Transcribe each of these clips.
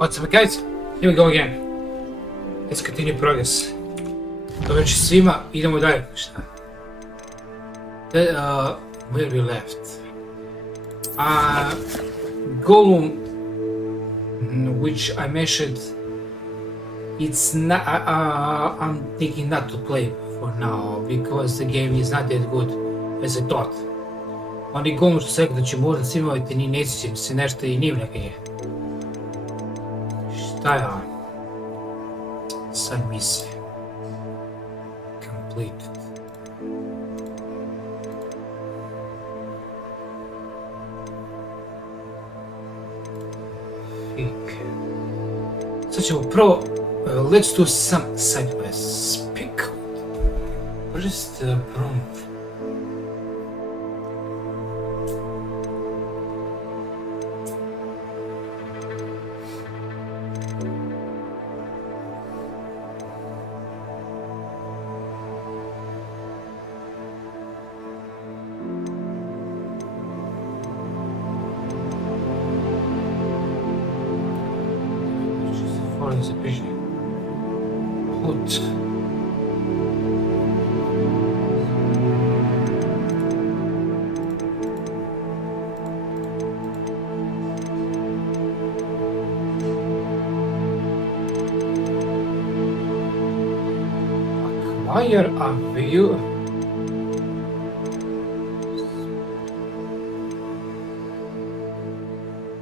What's up guys? Here we go again. Let's continue progress. Dobro večer svima, idemo dalje. Šta? Where we left? Golem, which I mentioned, it's not. I'm thinking not to play for now because the game is not that good as I thought. Oni Golem što se rekao da će možda svima ovdje ni ne sjećam se nešto i nije neka je. Šta je on? Sad misija. Completed. Sad ćemo prvo, let's do some side quests. Speak out. What is the prompt? Put. Acquire a view.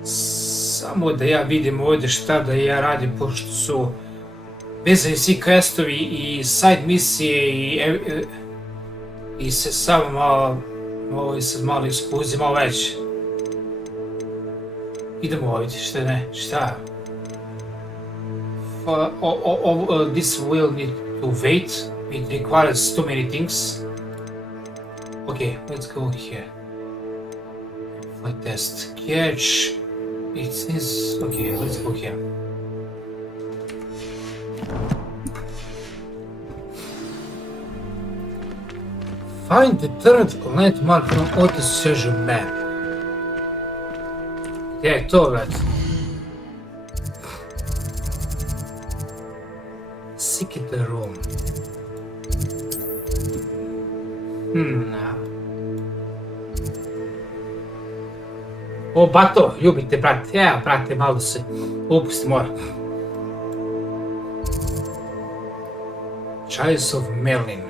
Samo da ja vidim ovdje šta da ja radim, pošto su vezani svi questovi i side misije i se samo malo je sad malo ekskluzija, malo već. Idemo ovdje, šta ne, šta? This will need to wait, it requires too many things. Okay, let's go here. Flight test, catch. It says, okay, let's go here. Find the third landmark from Otis' treasure map. Gdje je to, već? Secret room. O, bato, ljubite, brate. Ja, brate, malo se opusti, mora. Chalice of Merlin.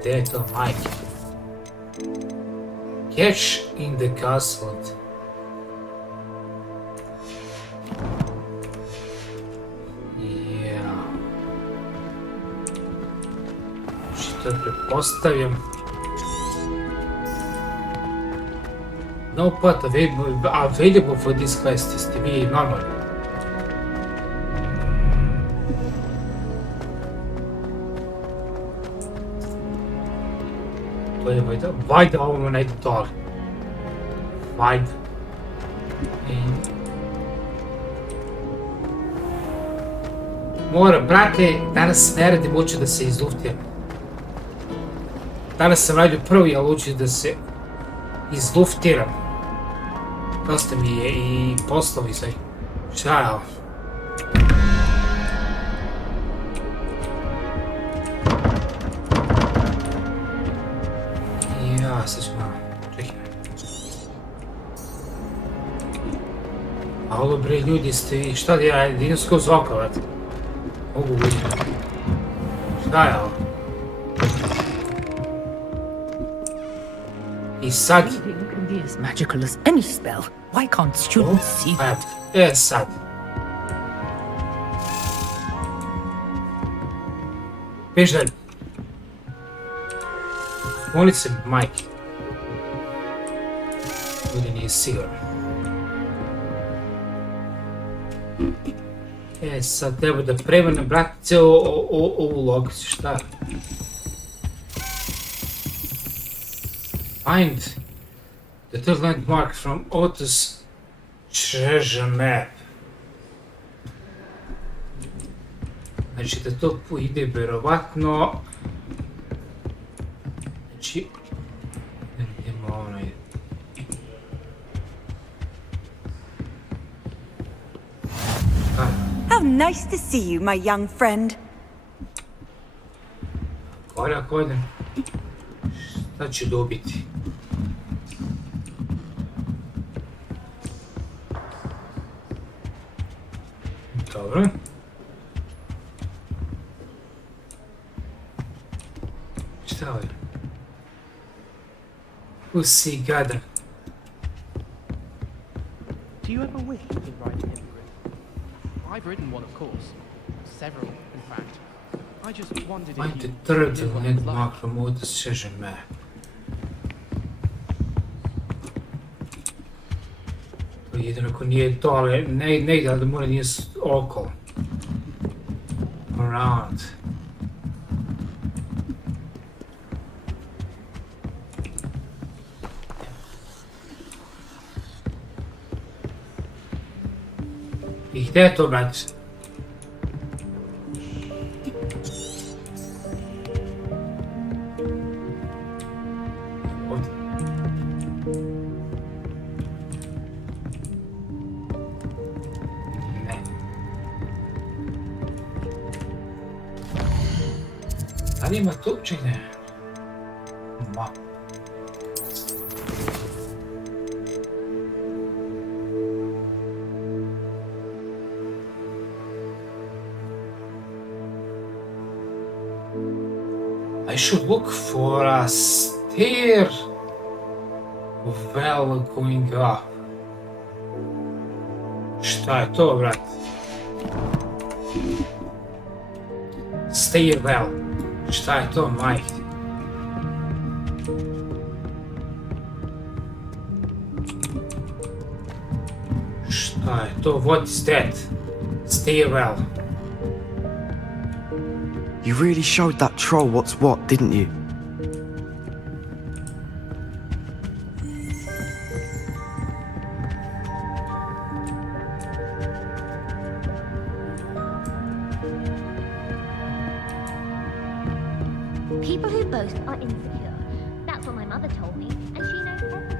Gdje je to, majke? Catch in the castle. Što pretpostavljam. No part available for this quest, jeste vi normalni? To je vajda ovome ne ide dole. Vajda. Moram, brate, danas ne radim, hoću da se izluftiram. Danas sam radio prvi, ali hoću da se izluftiram. Dosta mi je i poslovi sve. Šta je ovo? Ja, sad ću malo. Čekaj. A ovo bre, ljudi ste vi, šta da ja idem skroz okolo, eto. Mogu vidjeti. Šta je ovo? I sad... It can be as magical as any spell. Why can't students see that? Sad. Beš dalje. Molit se majke. Ljudi nije sigurno. Sad treba da prevrnem, brate, cijelu ovu lokaciju, šta? Find the third landmark from Otis' treasure map. Znači da to ide vjerovatno... Znači... nice to see you, my young friend. Korak odem. Šta ću dobiti? Dobro. Šta je? Usi gada. Do you ever wish you could ride an immigrant? I've ridden one, of course. Several, in fact. I just wondered if Mind the you third knew what net it was like. macro mode decision map. To je jedino ako nije to, ali ne ide, ali da mora nije okolo. Around. I gdje je to, brać? Ovdje. Ne. Da li ima tu uopće ne? Ma. I should look for a stair well going up. Šta je to, brat? Stair well. Šta je to, majke? Šta je to? What is that? Stair well. You really showed that troll what's what, didn't you? People who boast are insecure. That's what my mother told me, and she knows everything.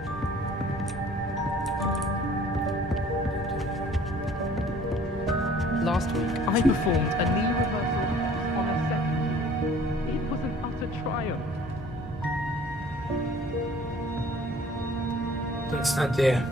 Last week, I performed a knee reversal on a second. It was an utter triumph. That's not there.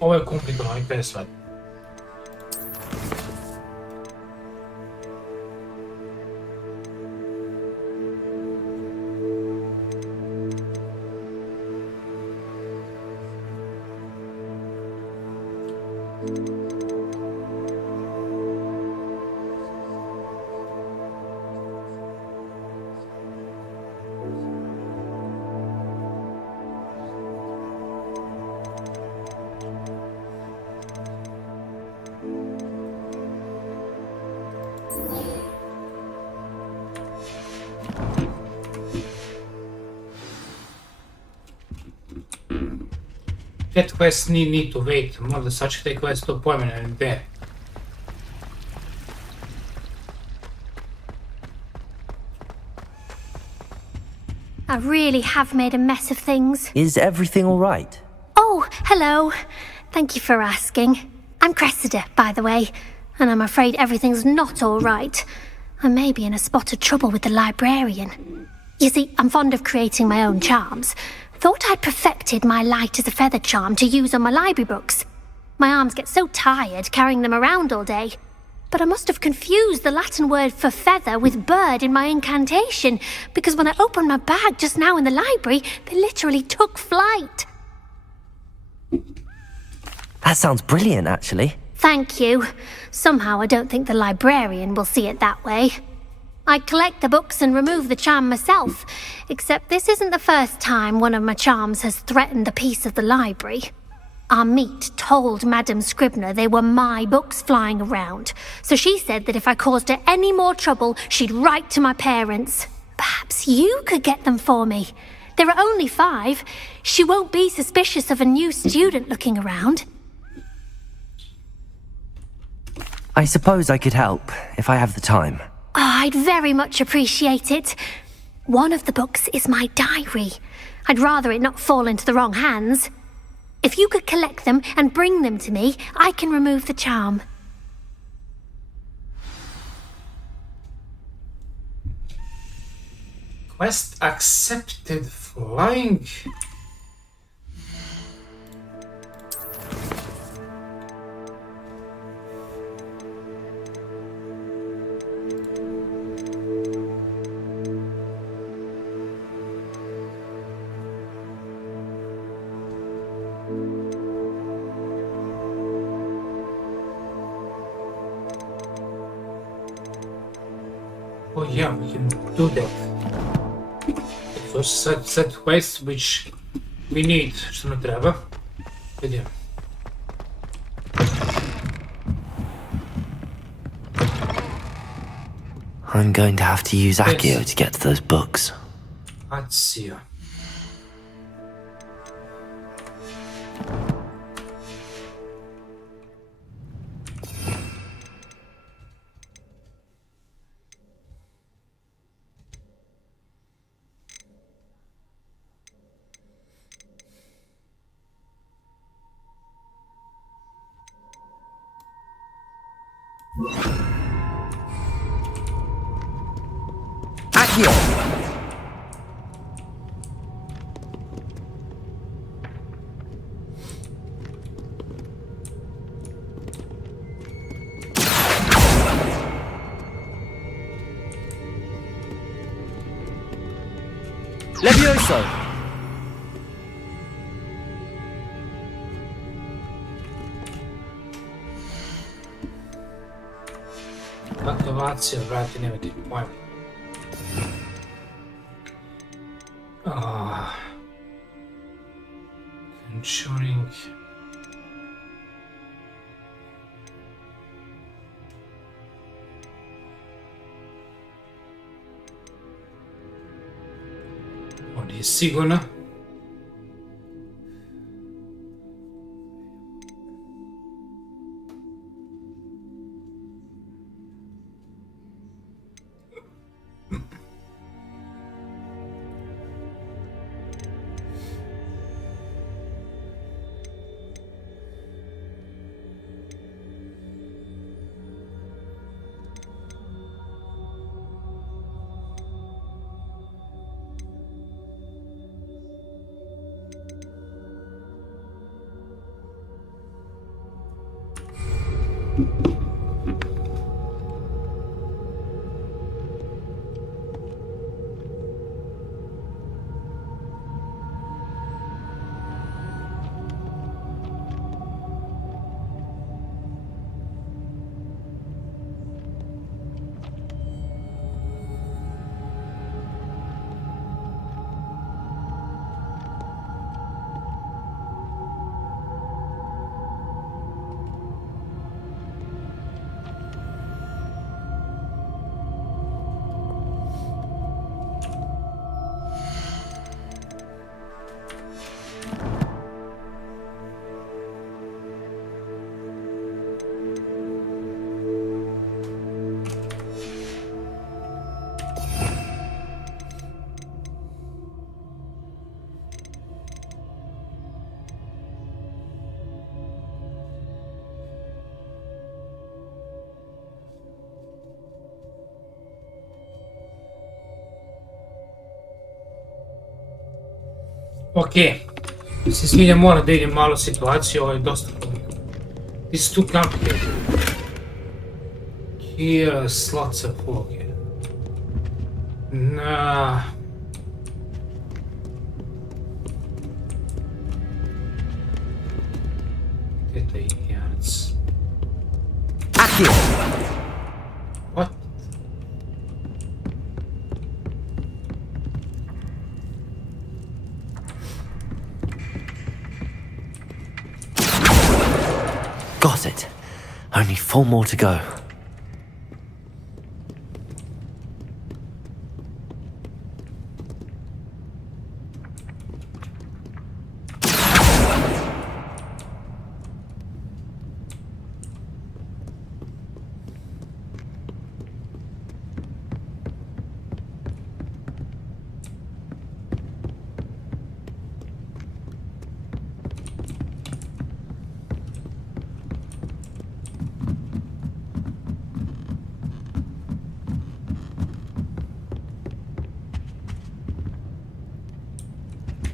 ovo je komplikovano, i to je sve. That quest need to wait, možda sačekaj quest to pojmena gdje. I really have made a mess of things. Is everything all right? Oh, hello. Thank you for asking. I'm Cressida, by the way, and I'm afraid everything's not all right. I may be in a spot of trouble with the librarian. You see, I'm fond of creating my own charms. Thought I'd perfected my light as a feather charm to use on my library books. My arms get so tired carrying them around all day. But I must have confused the Latin word for feather with bird in my incantation, because when I opened my bag just now in the library, they literally took flight. That sounds brilliant, actually. Thank you. Somehow I don't think the librarian will see it that way. I collect the books and remove the charm myself, except this isn't the first time one of my charms has threatened the peace of the library. Our meet told Madame Scribner they were my books flying around, so she said that if I caused her any more trouble, she'd write to my parents. Perhaps you could get them for me. There are only 5. She won't be suspicious of a new student looking around. I suppose I could help, if I have the time. Oh, I'd very much appreciate it. One of the books is my diary. I'd rather it not fall into the wrong hands. If you could collect them and bring them to me, I can remove the charm. Quest accepted. Flying. Oh yeah, we can do that. So set quest which we need, što nam treba. Vidim. I'm going to have to use Accio to get to those books. Let's see. Accio! Levioso! Aktivacija, vrati, nemojte mi pojma. Conjuring. Ovdje je sigurno. Ok, se sviđa moram da idem malo situaciju, ovo je dosta This is too complicated. Here, slots of okay. Nah. Gdje to idiots? Accio! What? Got it. Only 4 more to go.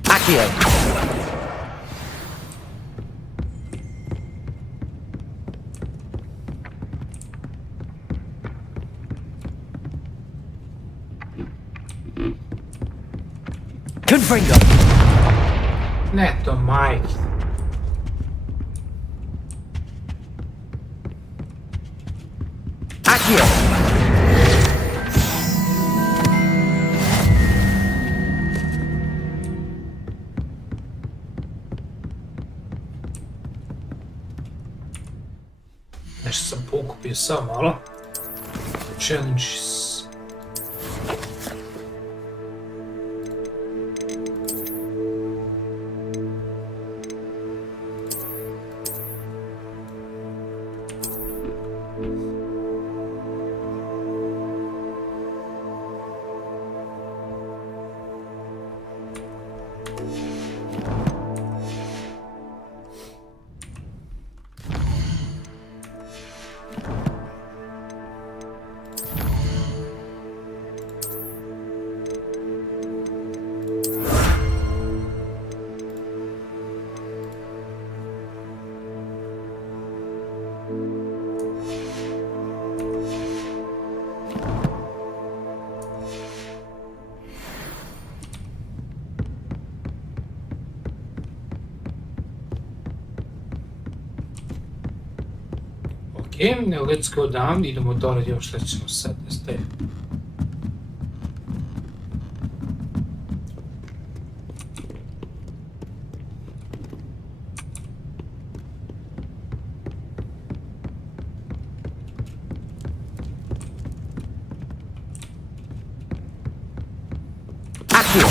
Accio! Confringo! Netto, Mike. Accio! Nešto sam pokupio samo malo. Challenges. Okay, now let's go down. Idemo dole još što ćemo sad da ste. Accio!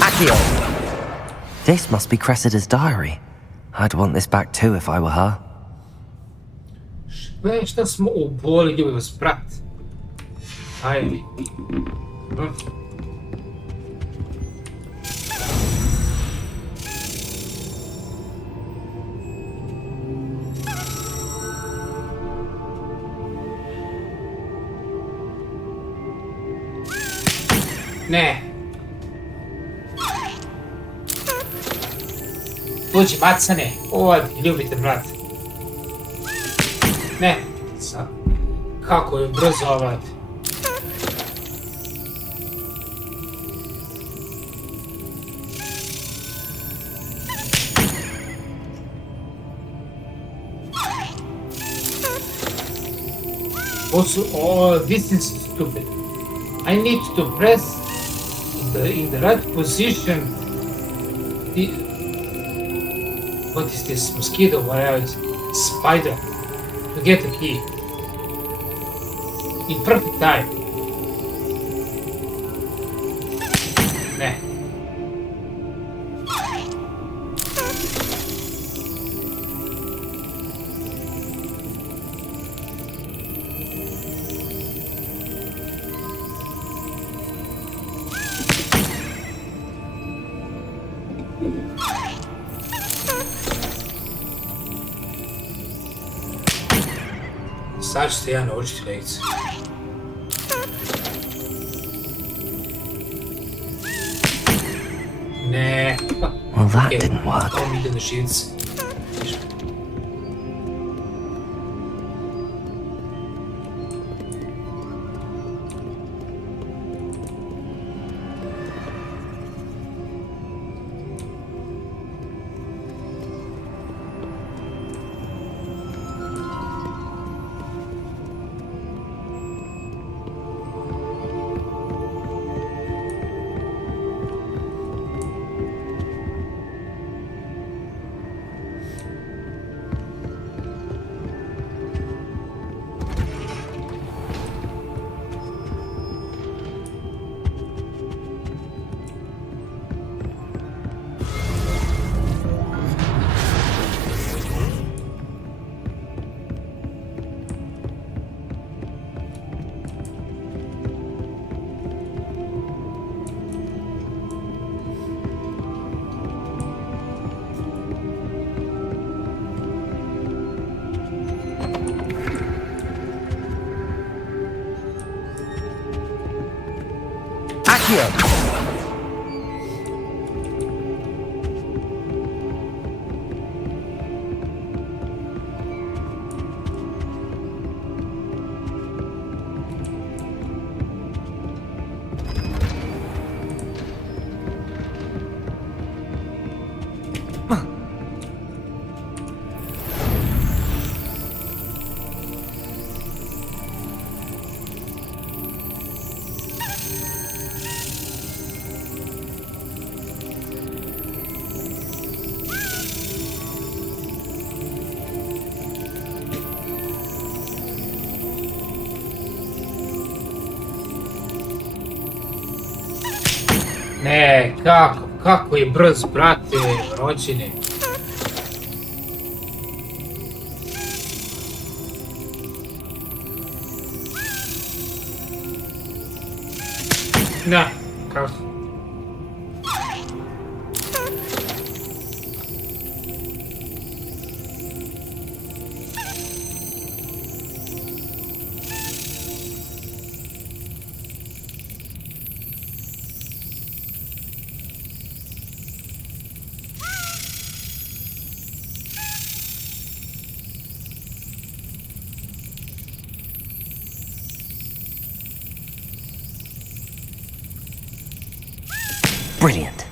Accio! This must be Cressida's diary. I'd want this back too if I were her. Šta smo uboli, ljubi vas, brat. Ajde. Ne. Dođi, macane. Odi, ljubite, brat. Ne. Kako je brzo ovaj. Also, oh, this is stupid. I need to press in the right position. What is this? Mosquito? What else? Spider. To get the key. In perfect time. Ne. Sad ćete ja naučiti lekciju. Ne. Well, that didn't work. Ovo mi ide na živce. Accio! Ne, kako je brz, brate, rođene. Ne, kako? Brilliant.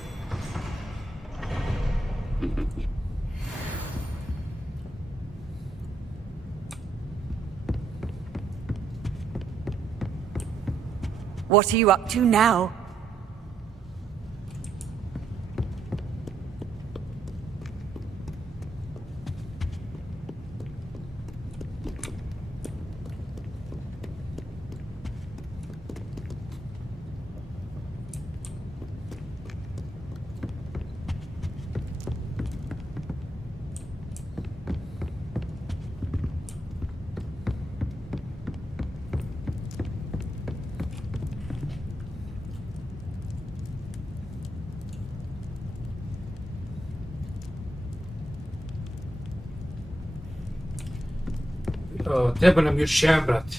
What are you up to now? Treba nam još jedan, brate.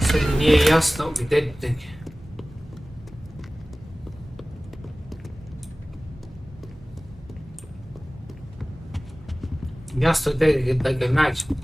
Sad mi nije jasno gdje. Jasno gdje da ga nađem.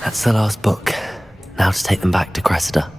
That's the last book. Now to take them back to Cressida.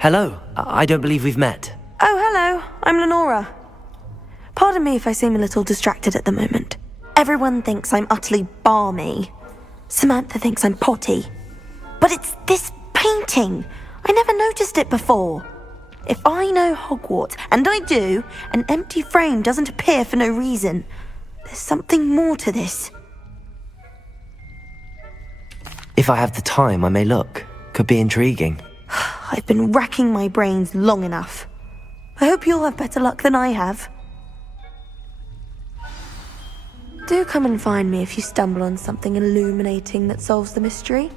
Hello. I don't believe we've met. Oh, hello. I'm Lenora. Pardon me if I seem a little distracted at the moment. Everyone thinks I'm utterly balmy. Samantha thinks I'm potty. But it's this painting. I never noticed it before. If I know Hogwarts, and I do, an empty frame doesn't appear for no reason. There's something more to this. If I have the time, I may look. Could be intriguing. I've been racking my brains long enough. I hope you'll have better luck than I have. Do come and find me if you stumble on something illuminating that solves the mystery.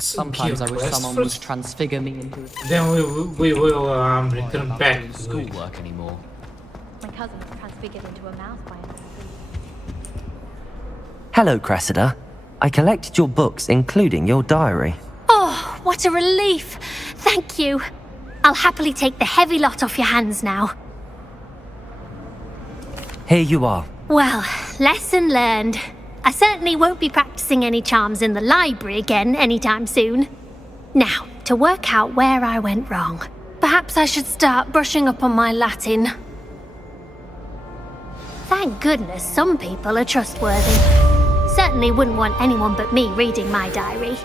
Sometimes I wish someone would transfigure me into a... Then we will return back to schoolwork anymore. My cousin was transfigured into a mouse by an Hello, Cressida. I collected your books, including your diary. Oh, what a relief! Thank you. I'll happily take the heavy lot off your hands now. Here you are. Well, lesson learned. I certainly won't be practicing any charms in the library again anytime soon. Now, to work out where I went wrong. Perhaps I should start brushing up on my Latin. Thank goodness some people are trustworthy. Certainly wouldn't want anyone but me reading my diary.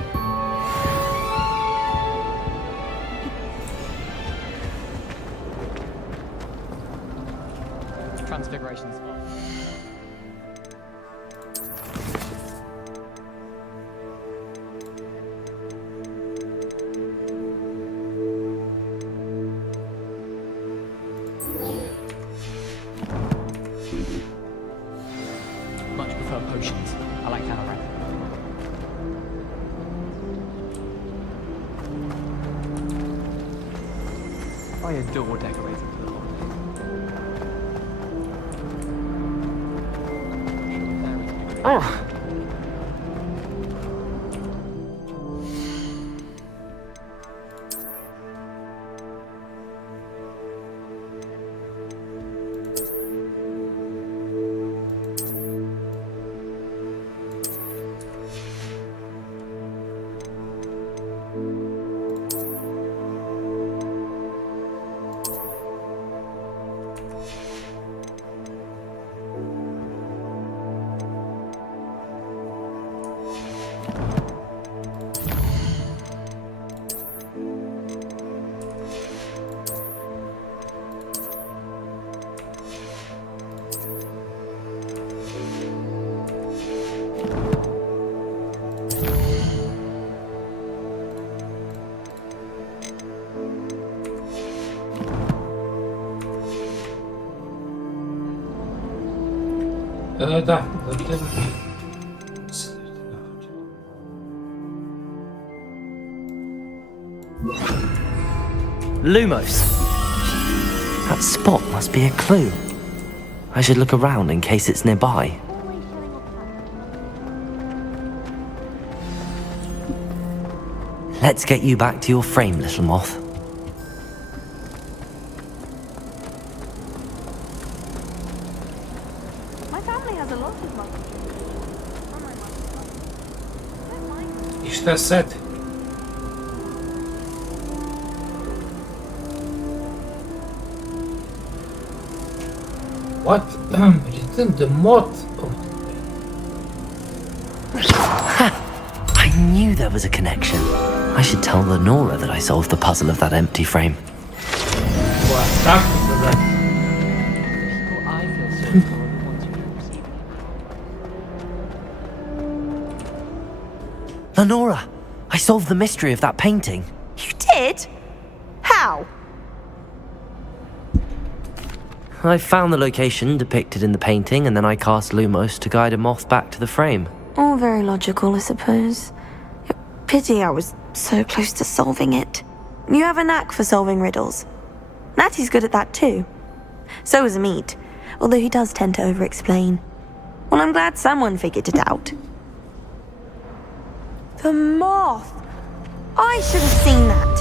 Transfiguration's fun. Much prefer potions. I like that around. I adore decorating for the holidays. Oh! Да, вот Lumos! That spot must be a clue. I should look around in case it's nearby. Let's get you back to your frame, little moth. My family has a lot of money. И что sad? What? Return the moth. I knew there was a connection. I should tell Lenora that I solved the puzzle of that empty frame. What? Так, да. Well, I feel sorry for the ones who don't receive it. Lenora! I solved the mystery of that painting. You did? How? I found the location depicted in the painting, and then I cast Lumos to guide a moth back to the frame. All very logical, I suppose. Pity I was so close to solving it. You have a knack for solving riddles. Natty's good at that too. So is Amit, although he does tend to over-explain. Well, I'm glad someone figured it out. The moth! I should have seen that.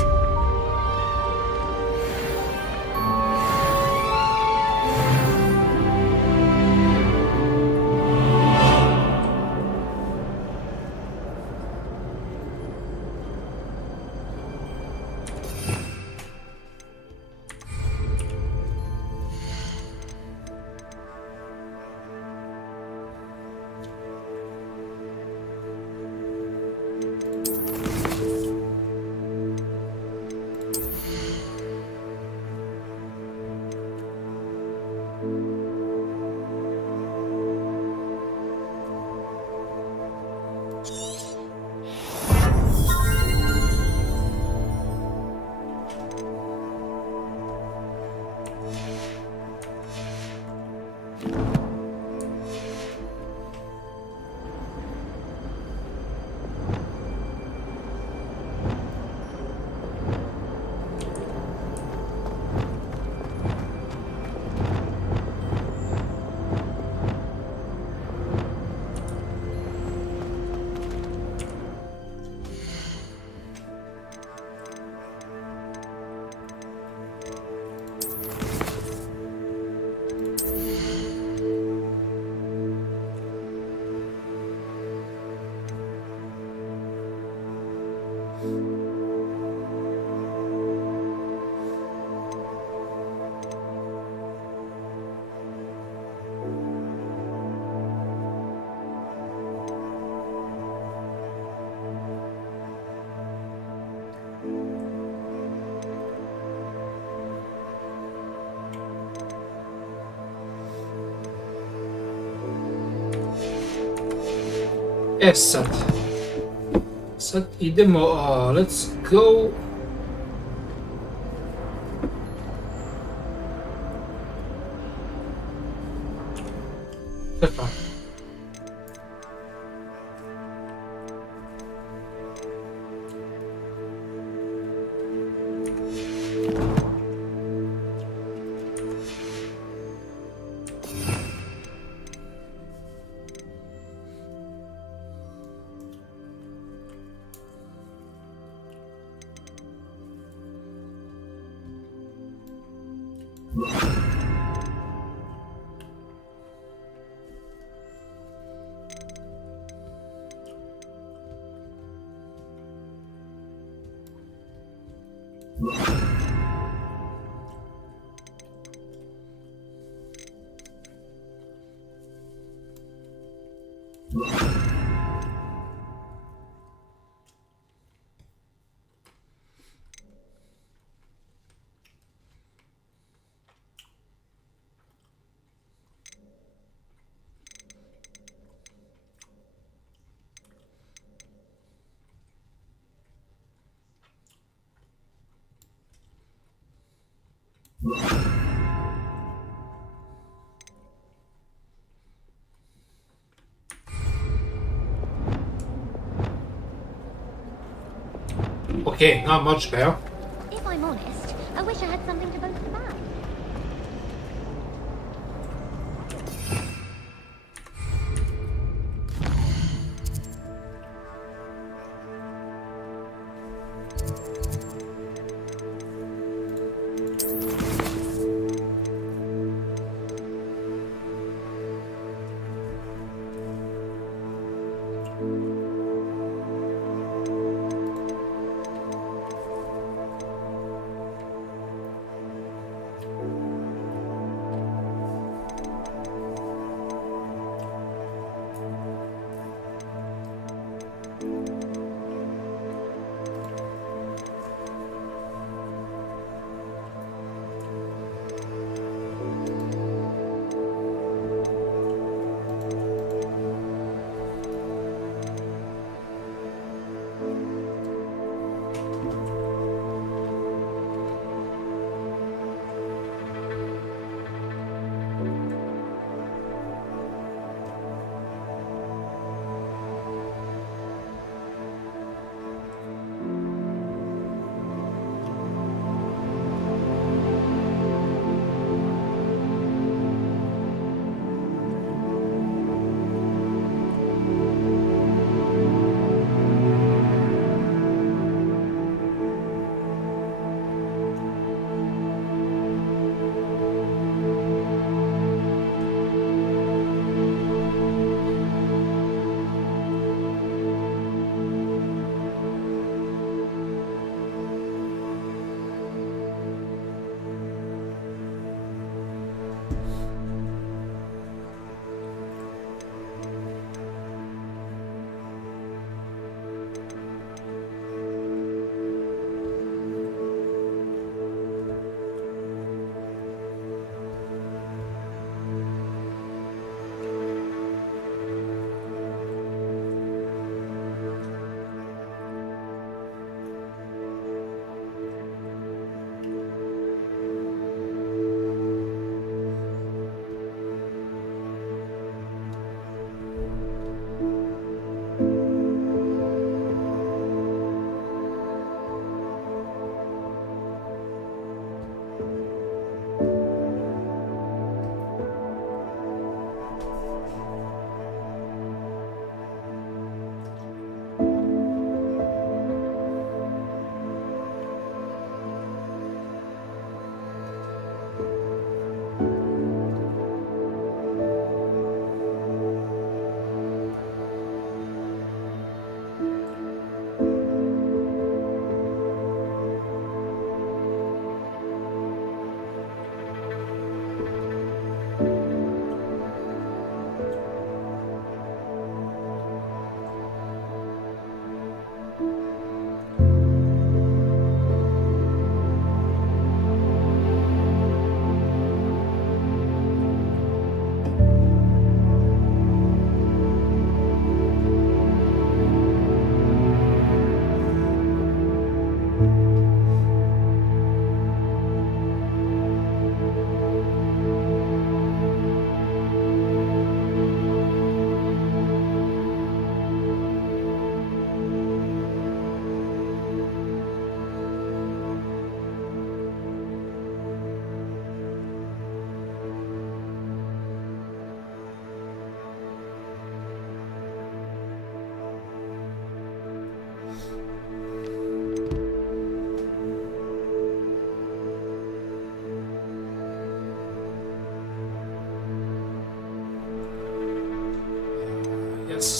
Sad. Sad idemo, let's go. Crkva. Okay, not much better. If I'm honest, I wish I had something to boast about.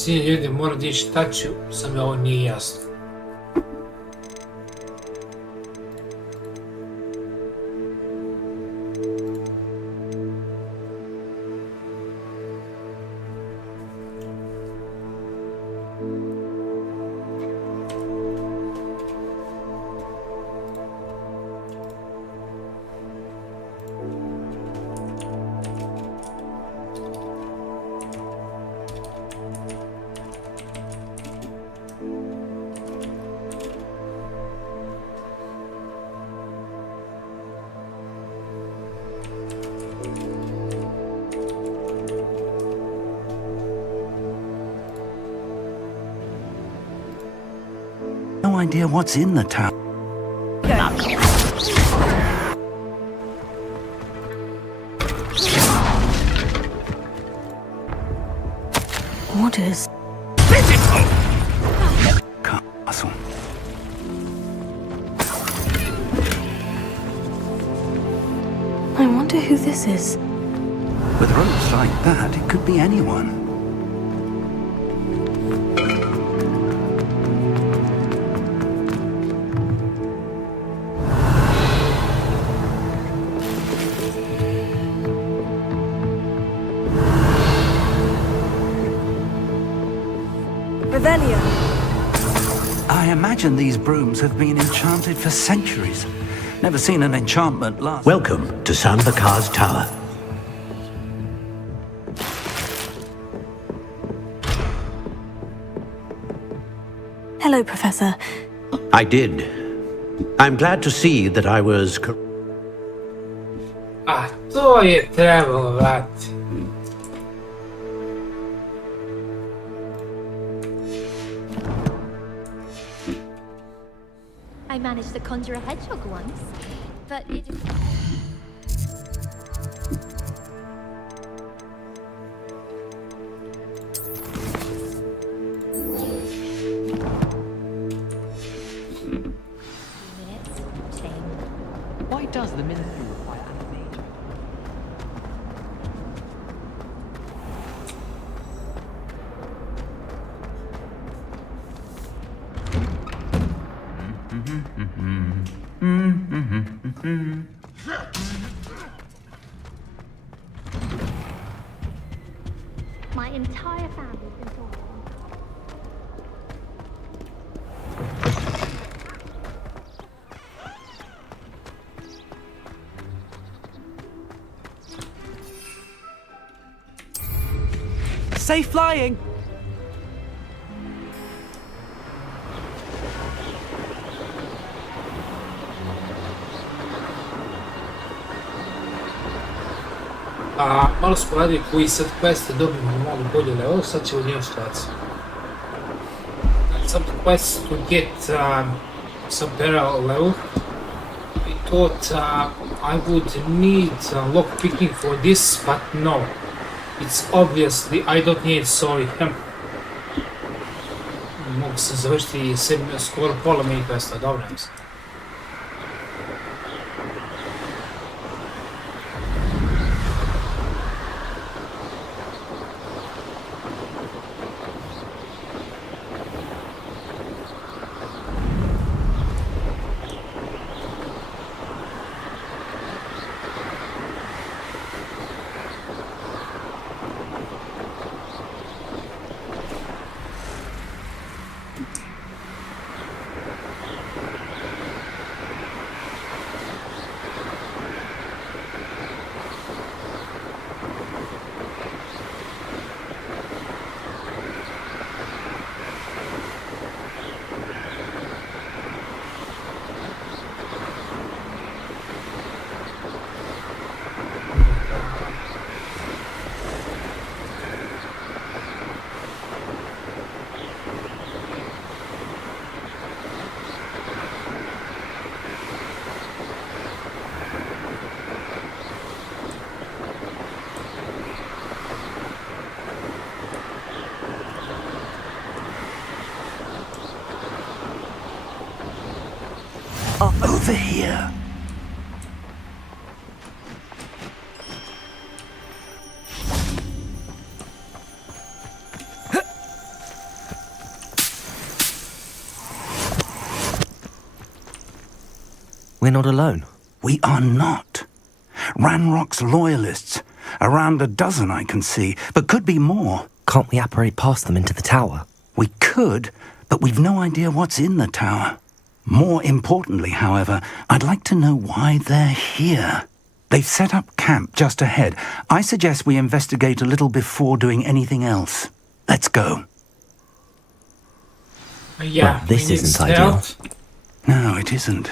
Svi ljudi moraju dići taču, sam ovo nije jasno. No idea what's in the tower. Orders. Castle. I wonder who this is. With ropes like that, it could be anyone. Revelio. I imagine these brooms have been enchanted for centuries. Never seen an enchantment last. Welcome to San Bakar's Tower. Hello, Professor. I did. I'm glad to see that I was A to je trebalo vratiti. I managed to conjure a hedgehog once, but it... Why does the military require animation? My entire family's been talking. Safe flying! Malo smo radili koji sad queste dobimo malo bolje level, sad ćemo njemu situaciju. Some quests to get some better level. I thought I would need lock picking for this, but no. It's obviously I don't need, sorry. Mogu se završiti skoro pola main questa, dobro mislim. Over here. We're not alone. We are not. Ranrock's loyalists. Around a dozen I can see, but could be more. Can't we apparate past them into the tower? We could, but we've no idea what's in the tower. More importantly, however, I'd like to know why they're here. They've set up camp just ahead. I suggest we investigate a little before doing anything else. Let's go. Yeah, Well, this we need isn't ideal. stealth. No, it isn't.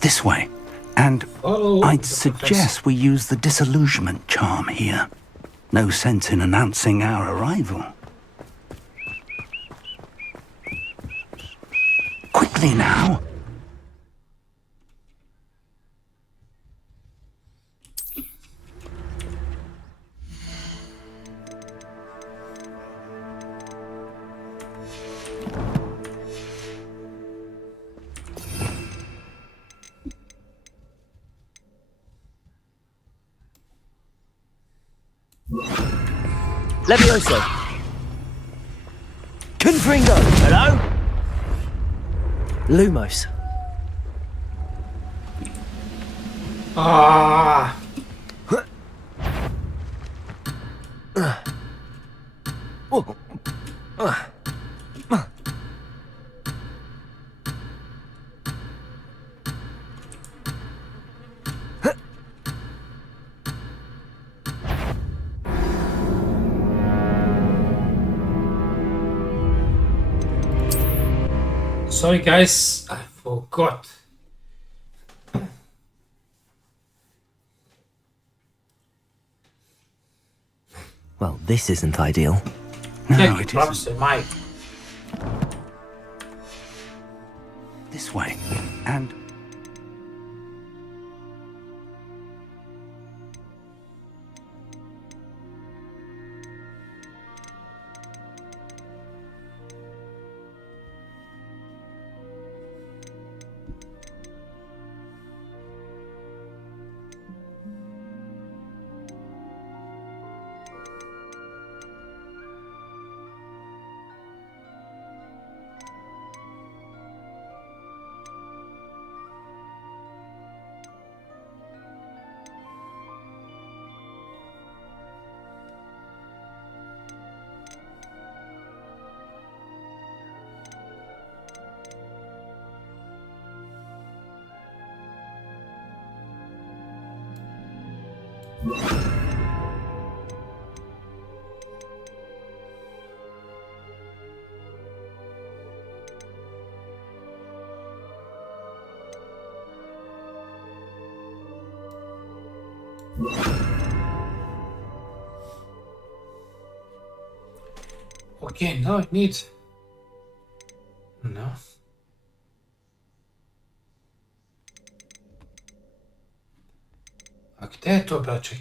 This way. And I'd the suggest we use the disillusionment charm here. No sense in announcing our arrival. Quickly now. Levioso! Confringo! Hello? Lumos. Ah. Sorry guys, I forgot. Well, this isn't ideal. No, it isn't. Isn't. Mike. This way. And Okay, now it needs. No. A gde je to, braće?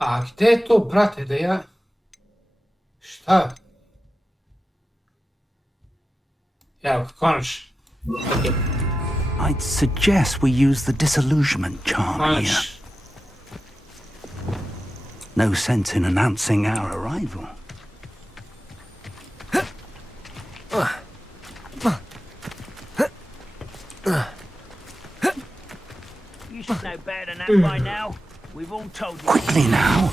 A gde je to, brate, da ja... Šta? Evo, konačno. Okay. I'd suggest we use the disillusionment charm here. Konačno. No sense in announcing our arrival. You should know better than that by now. We've all told you. Quickly now.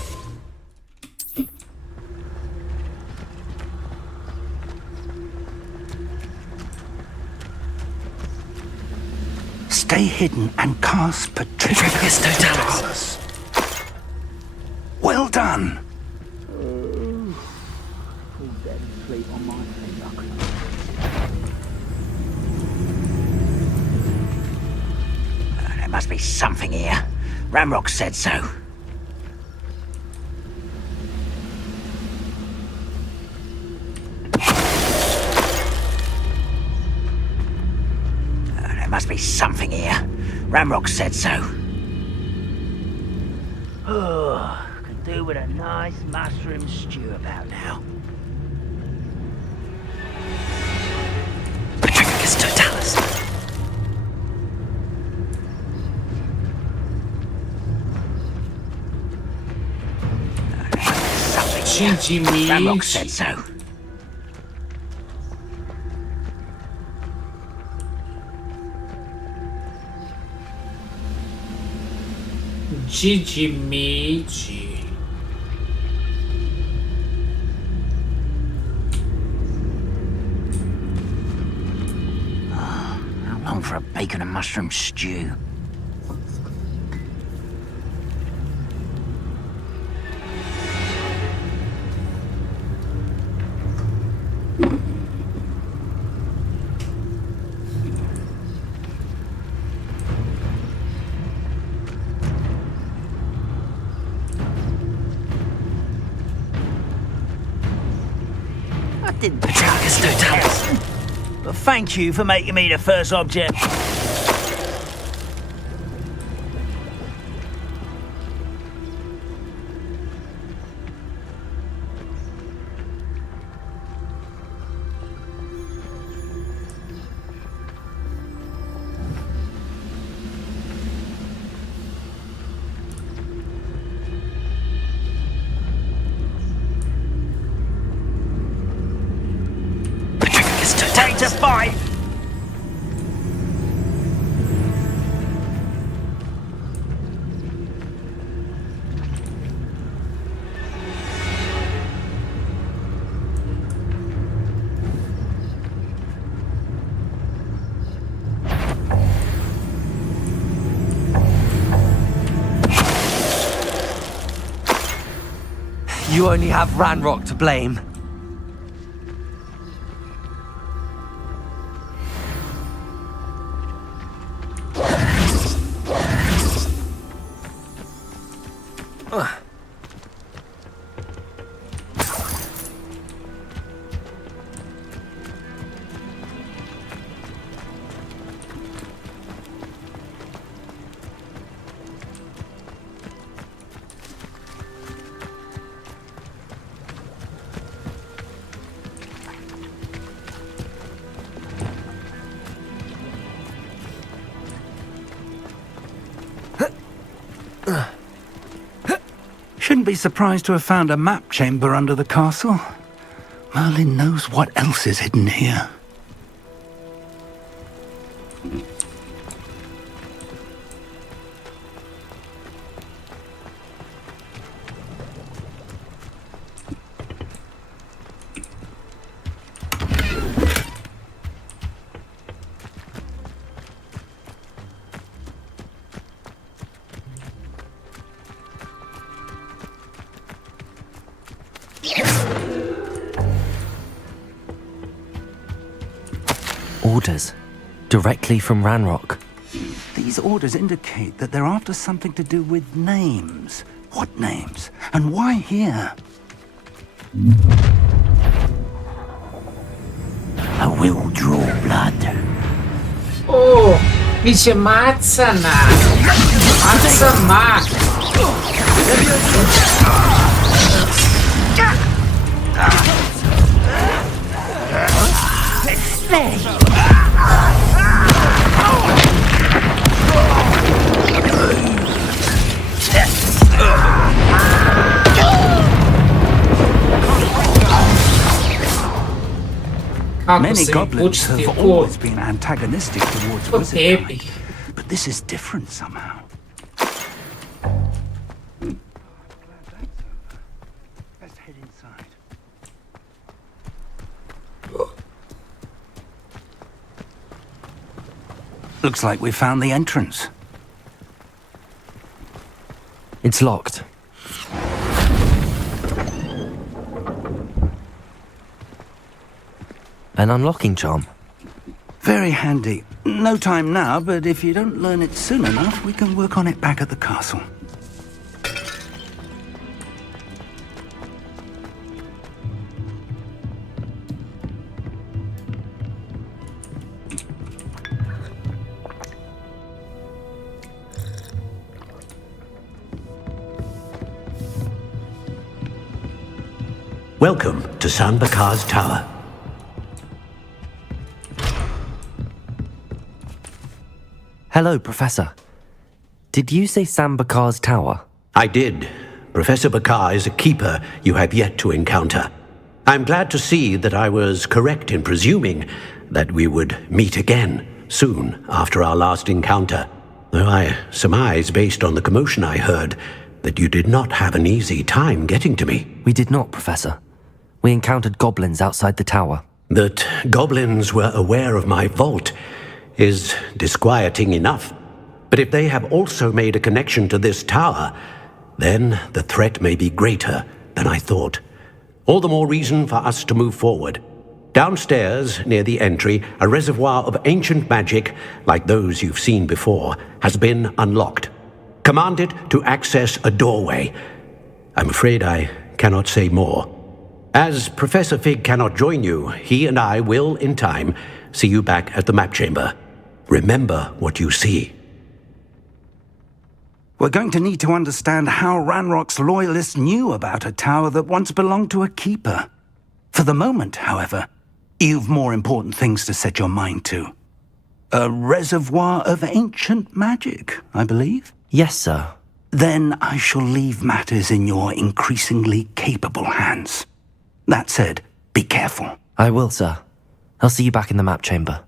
Stay hidden and cast Petrificus Totalis. Well done. There must be something here. Ramrock said so. There must be something here. Ramrock said so. Oh, can do with a nice mushroom stew about now. Petricus totalis. GG me. Ramrock said so. GG me. G. How long for a bacon and mushroom stew? I didn't Petricus totalis. but thank you for making me the first object. Petricus Take totalis. to fight! You only have Ranrock to blame. Shouldn't be surprised to have found a map chamber under the castle. Merlin knows what else is hidden here. Orders. Directly from Ranrock. These orders indicate that they're after something to do with names. What names? And why here? I will draw blood. O, biće macana. Maca mak. Kako Many se mi goblins pučiti have u always been antagonistic towards to wizardry, tepi. but this is different somehow. Let's head inside. Looks like we found the entrance. It's locked. An unlocking charm. Very handy. No time now, but if you don't learn it soon enough, we can work on it back at the castle. Welcome to San Bakar's Tower. Hello, Professor. Did you say Sam Bakar's tower? I did. Professor Bakar is a keeper you have yet to encounter. I'm glad to see that I was correct in presuming that we would meet again soon after our last encounter, though I surmise, based on the commotion I heard, that you did not have an easy time getting to me. We did not, Professor. We encountered goblins outside the tower. That goblins were aware of my vault is disquieting enough. But if they have also made a connection to this tower, then the threat may be greater than I thought. All the more reason for us to move forward. Downstairs, near the entry, a reservoir of ancient magic, like those you've seen before, has been unlocked. Command it to access a doorway. I'm afraid I cannot say more. As Professor Fig cannot join you, he and I will, in time, see you back at the map chamber. Remember what you see. We're going to need to understand how Ranrock's loyalists knew about a tower that once belonged to a keeper. For the moment, however, you've more important things to set your mind to. A reservoir of ancient magic, I believe? Yes, sir. Then I shall leave matters in your increasingly capable hands. That said, be careful. I will, sir. I'll see you back in the map chamber.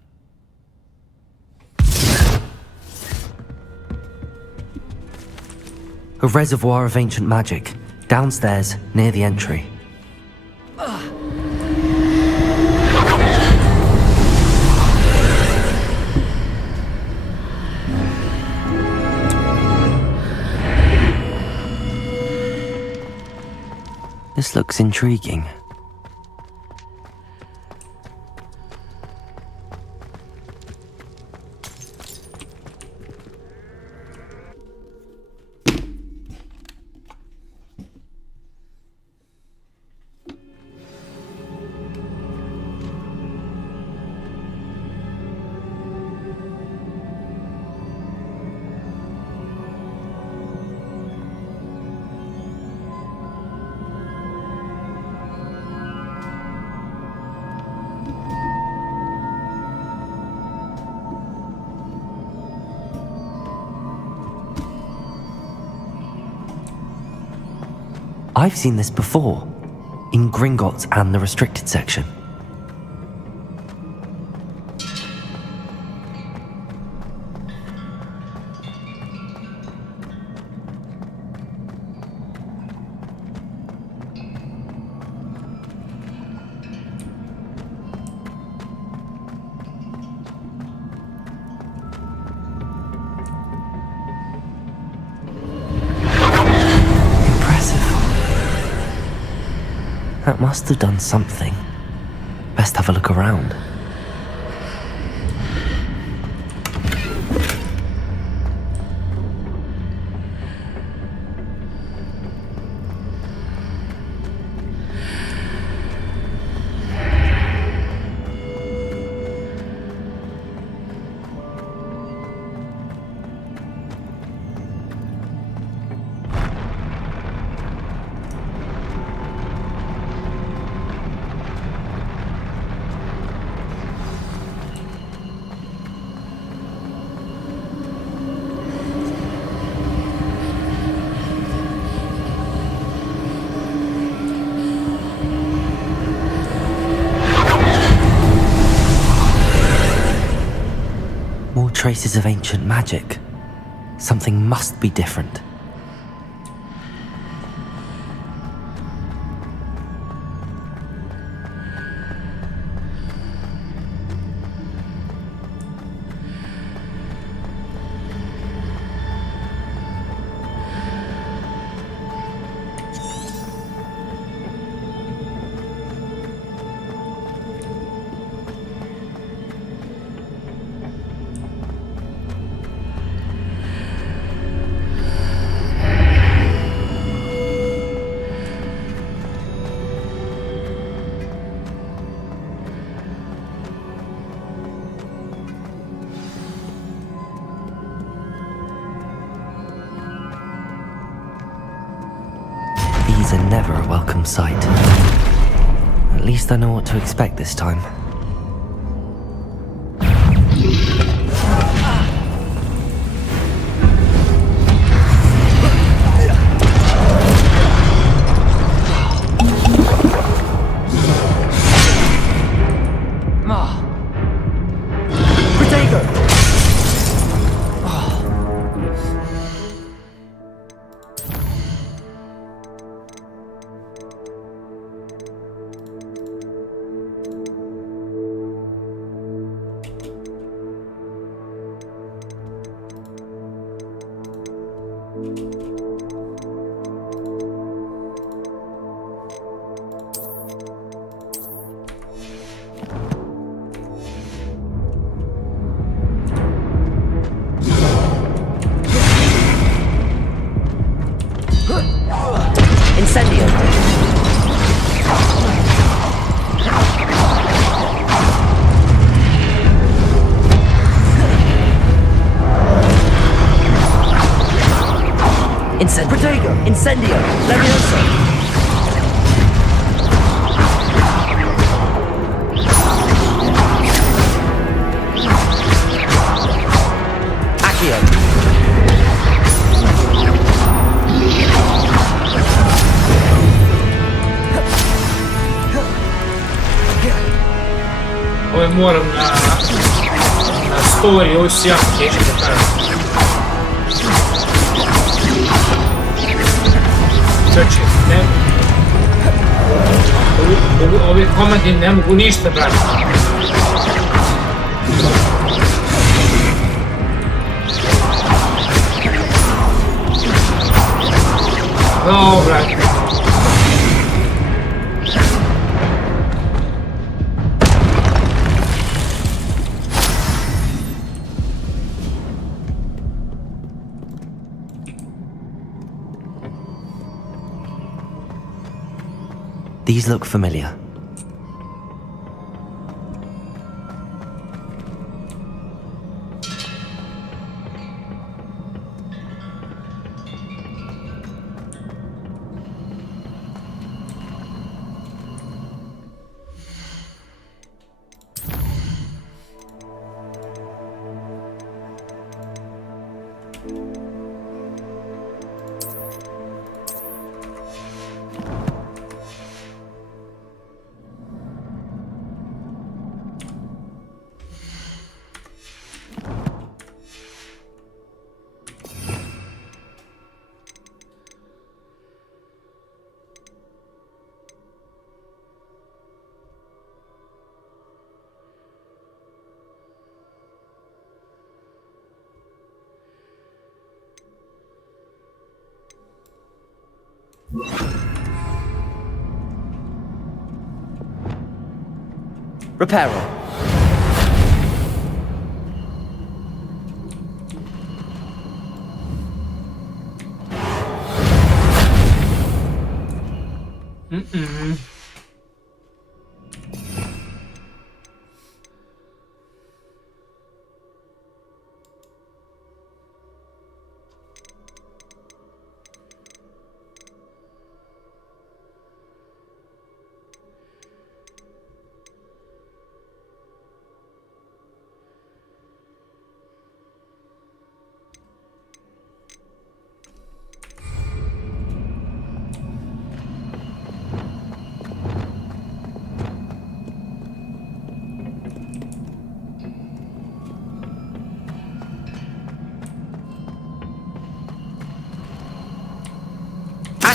A reservoir of ancient magic, downstairs, near the entry. This looks intriguing. I've seen this before, in Gringotts and the restricted section. That must have done something. Best have a look around. Traces of ancient magic. Something must be different. These are never a welcome sight. At least I know what to expect this time. Protego! Incendio! Levioso! Accio! Ovo moram na story, ovo su jako teški da kažem. Znači, ovi komandi ne mogu ništa brati. Dobra. These look familiar. Reparo.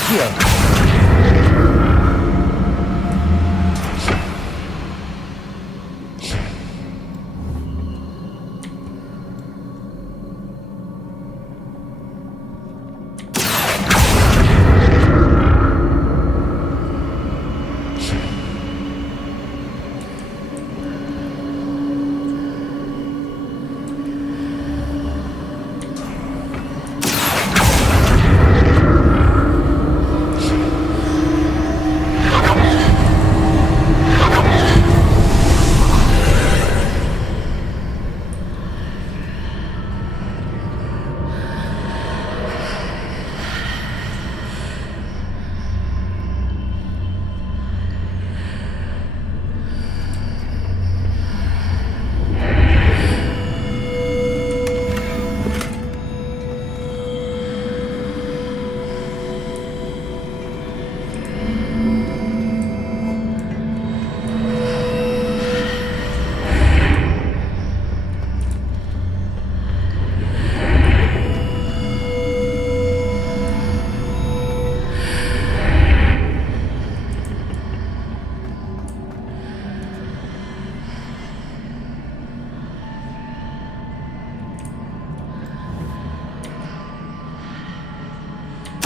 Accio!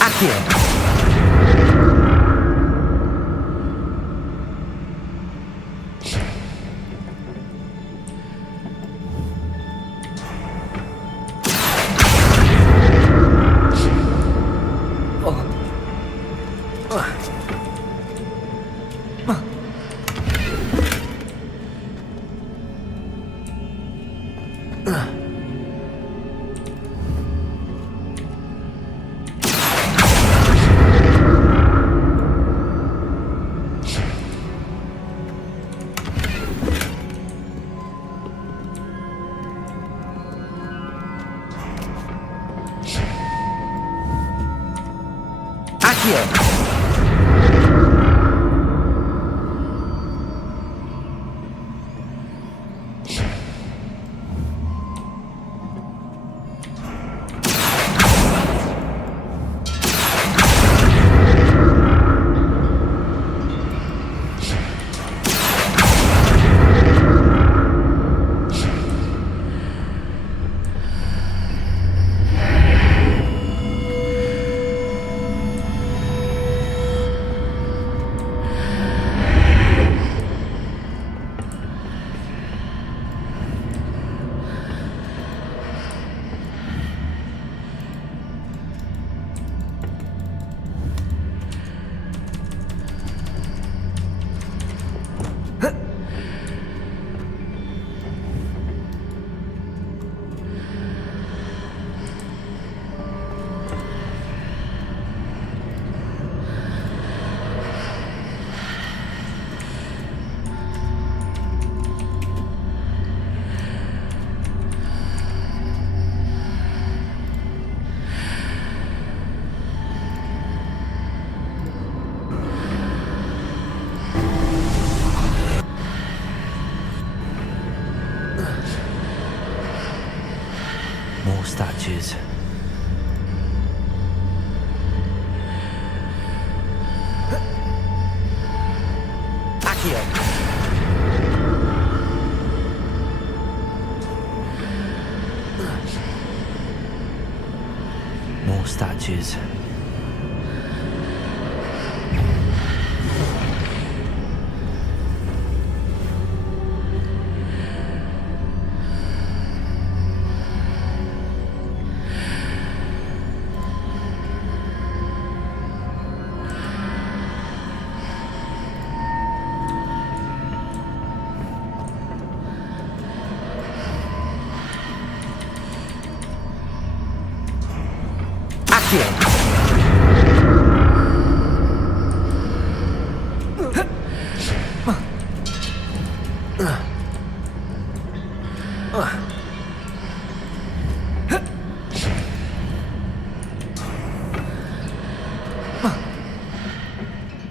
Accio! More statues. Accio! More statues.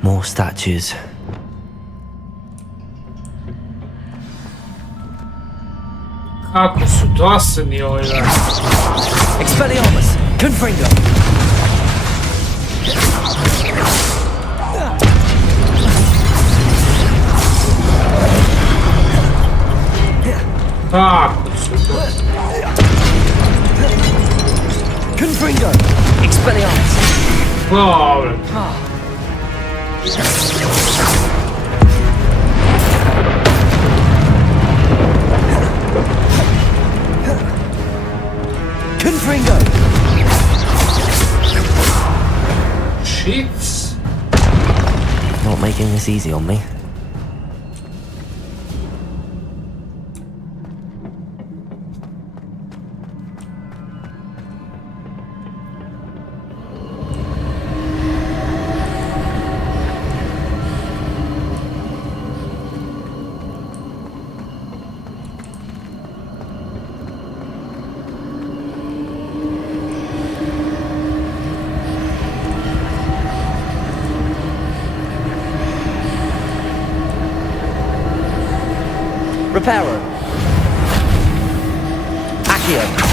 More statues. Kako su dosadni ovaj rat. Expelliarmus! Confringo! Kako su dosadni. Confringo! Expelliarmus! Dobro. Confringo! Shit. Not making this easy on me. Reparo. Accio.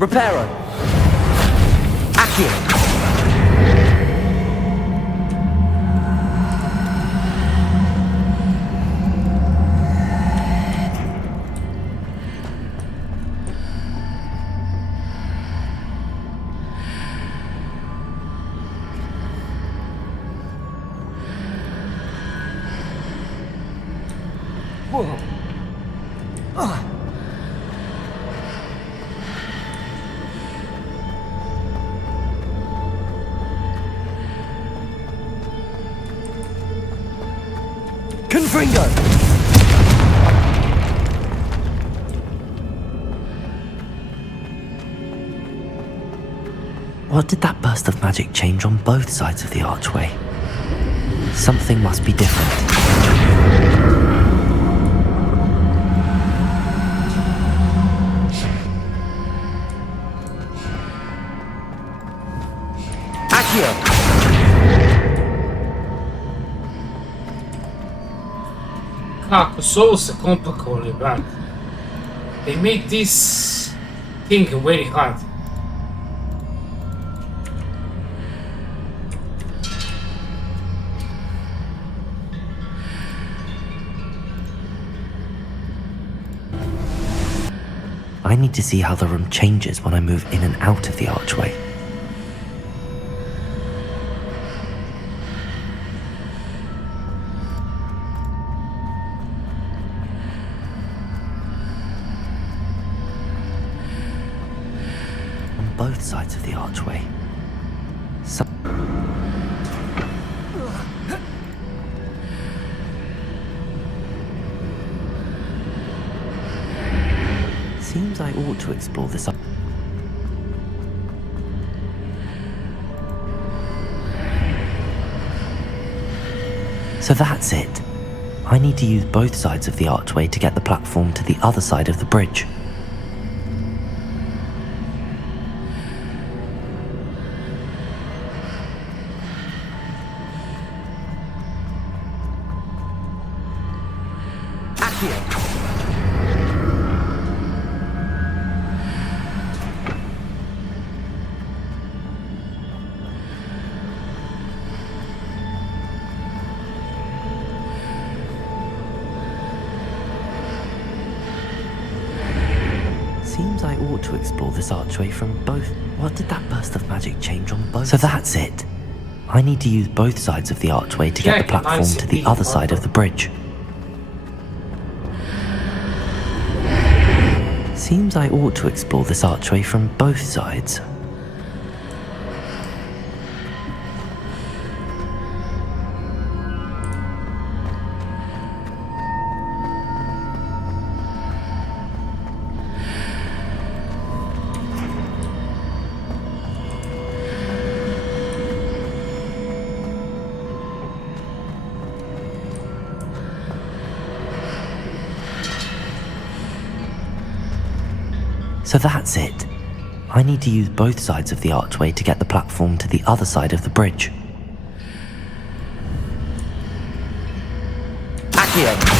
Reparo. Accio. Confringo! What did that burst of magic change on both sides of the archway? Something must be different. Accio! Kako su ovo se komplikovali, brat. They made this thing very hard. I need to see how the room changes when I move in and out of the archway. On both sides of the archway. Seems I ought to explore this. So that's it. I need to use both sides of the archway to get the platform to the other side of the bridge. Seems I ought to explore this archway from both. What did that burst of magic change on both? So that's it. I need to use both sides of the archway to get the platform to the other side of the bridge. Seems I ought to explore this archway from both sides. So that's it. I need to use both sides of the archway to get the platform to the other side of the bridge. Accio!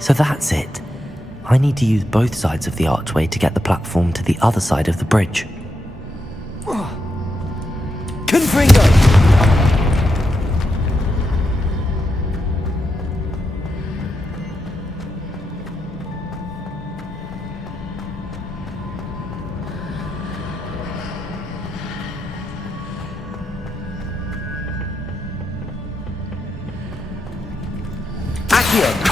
So that's it. I need to use both sides of the archway to get the platform to the other side of the bridge. Confringo! Accio!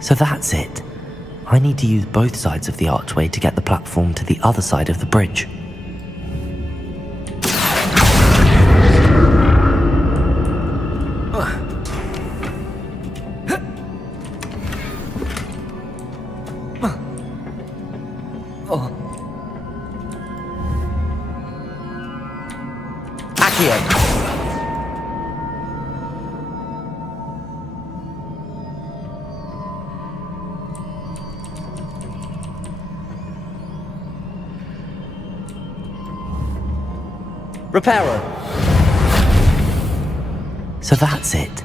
So that's it. I need to use both sides of the archway to get the platform to the other side of the bridge. Accio! Reparo! So that's it.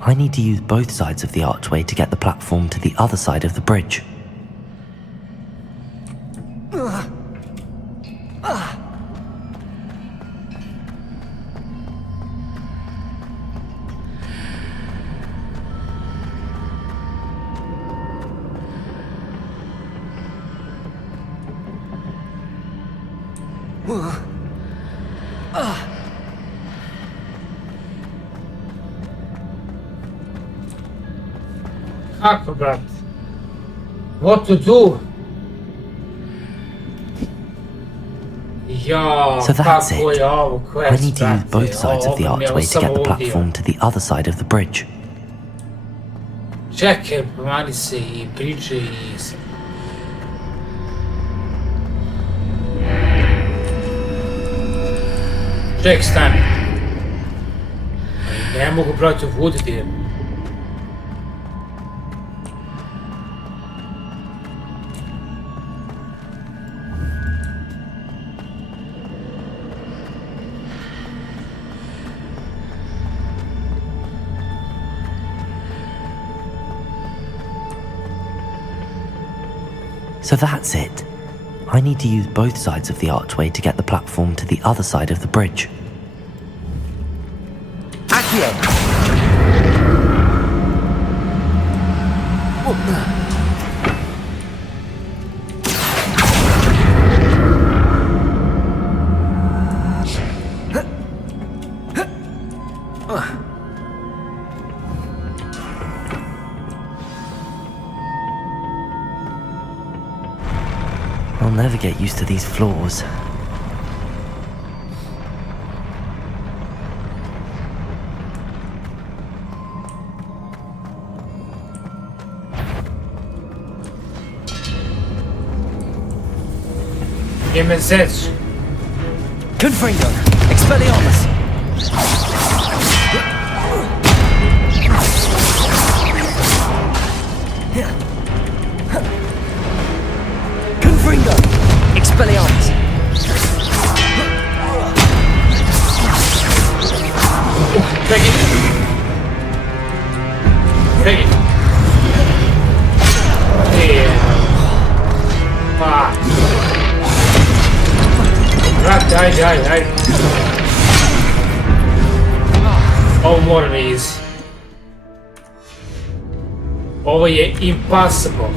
I need to use both sides of the archway to get the platform to the other side of the bridge. Kako, brat? What to do? So that's it. I need to use both sides of the archway to get the platform to the other side of the bridge. Čekaj, pomali se I priče I... Ček, stani. Ne mogu brati voditi. So that's it. I need to use both sides of the archway to get the platform to the other side of the bridge. I'll never get used to these floors. Imensez. Confringo! Expelliarmus! Confringo! Expelliarmus! Take it! Take it! Yeah! Fuck! Rat, die! Oh, more of these. Ovo je impossible.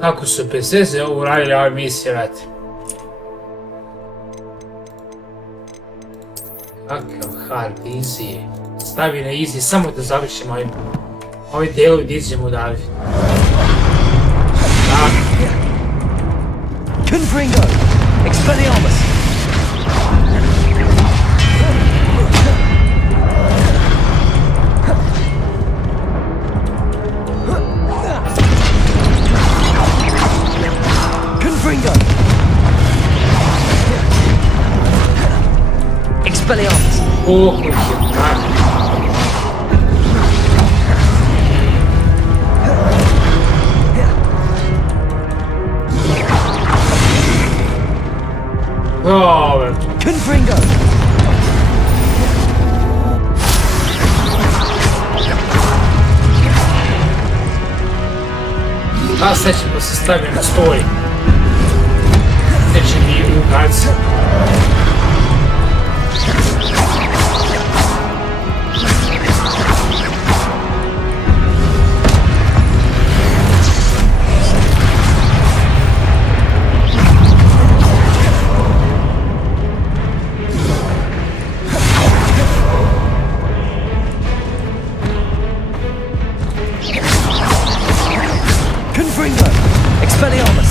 Kako su bez veze ovo uradili ove misije, vrati. Kakav hard, easy. Stavi na easy, samo da završimo ovi delovi da izdjemo odavde. Confringo! Expelliarmus! Confringo! Expelliarmus! Oh, que pariu. Oh, Confringo! A sad ćemo se staviti na story. Neće mi Howgarts. Confringo! Expelliarmus!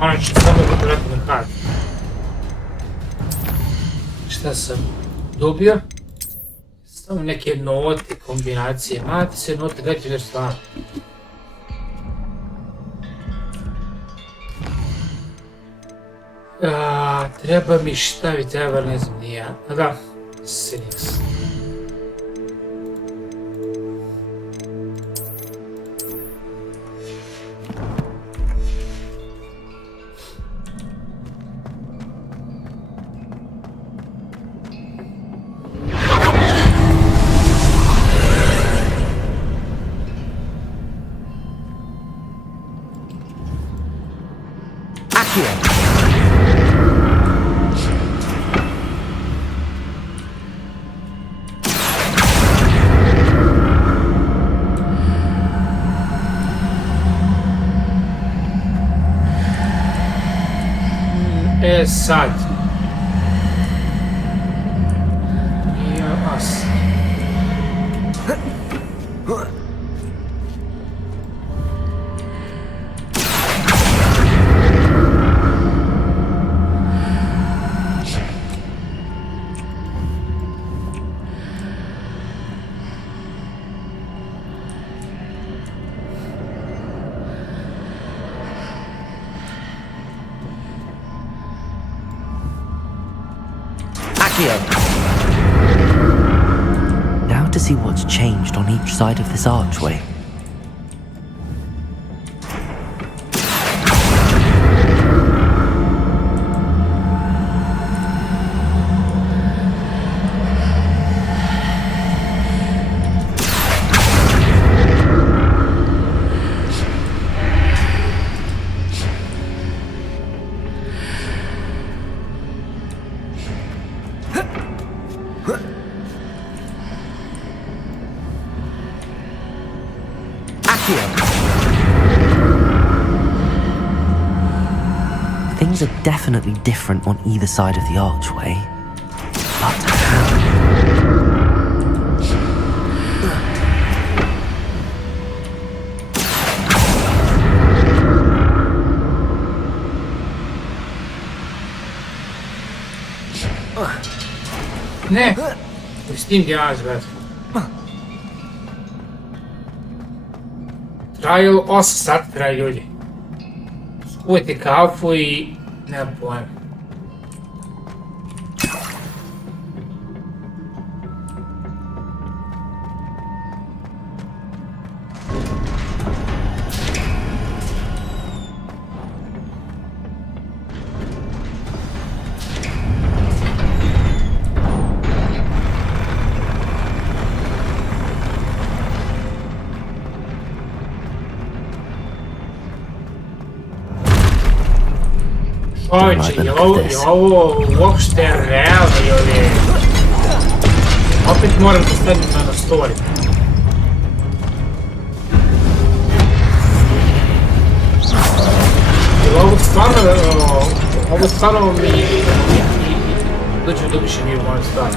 Ono će samo da rekao na kartu. Šta sam dobio? Samo neke note, kombinacije. Mate se note, dajte već stvarno. Treba mi šta bi treba, ne znam, nije. Da, Cynics. Sad. Us. Now to see what's changed on each side of this archway. Things are definitely different on either side of the archway. But how? Ne, s tim djelaš, brate. Trajalo 8 sati traje, ljudi. Skujete kafu i... nema pojma. Čovječe, je ovo uopšte realno ili... Opet moram da stavim na story. Jer ovo stvarno mi... Dođe do više nije u mojem stvari.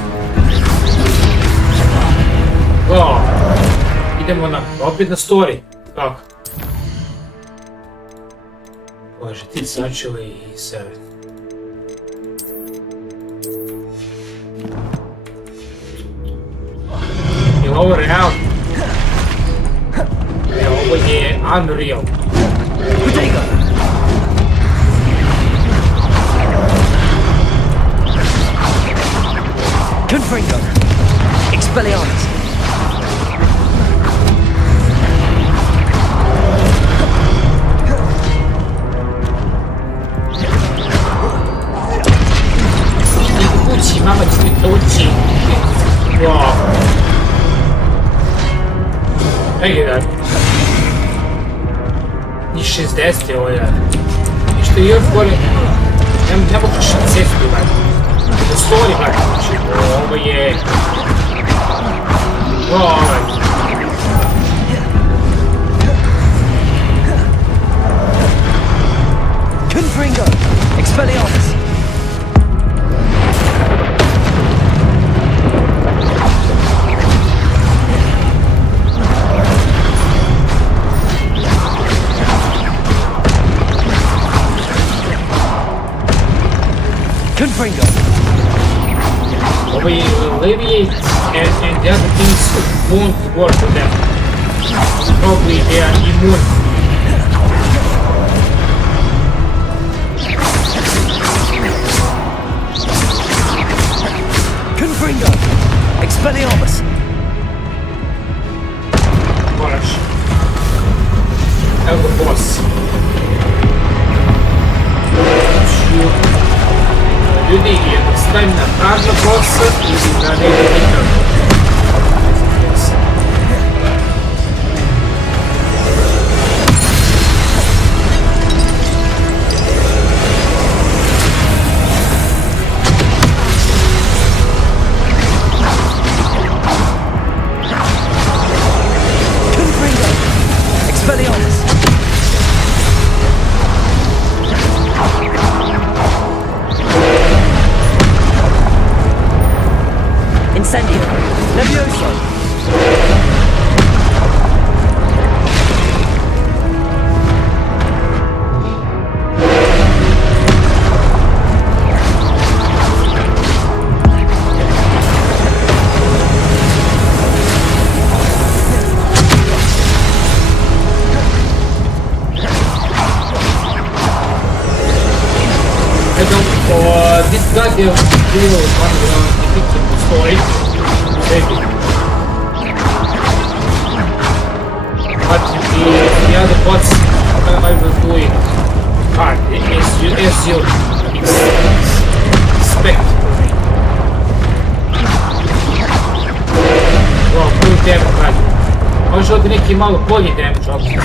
Idemo opet na story. Kako? Bože, ti sačuvaj i sebe. Je ovo real? Ovo je unreal. Confringo. Expelliarmus. Mama će mi doći. Wow. Ej, da. I 60 je ovo, da. I što je još bolje, ne mogu šacefti, da. Da story, da. Znači, ovo je... Wow. Confringo. Expelliarmus. Confringo. We alleviate and the other things won't work for them. Probably they are immune. Confringo. Confringo! Expelliarmus! Moraš. Evo ga boss. Ljudi, jednostavno tražno bossa i da ne ide nikako. Incendio! Levioso! This goddamn hero is defeating the story. Maybe. But the other bots I will do it hard as you expect. Wow, full damage value. Može ovdje neki malo bolji damage option.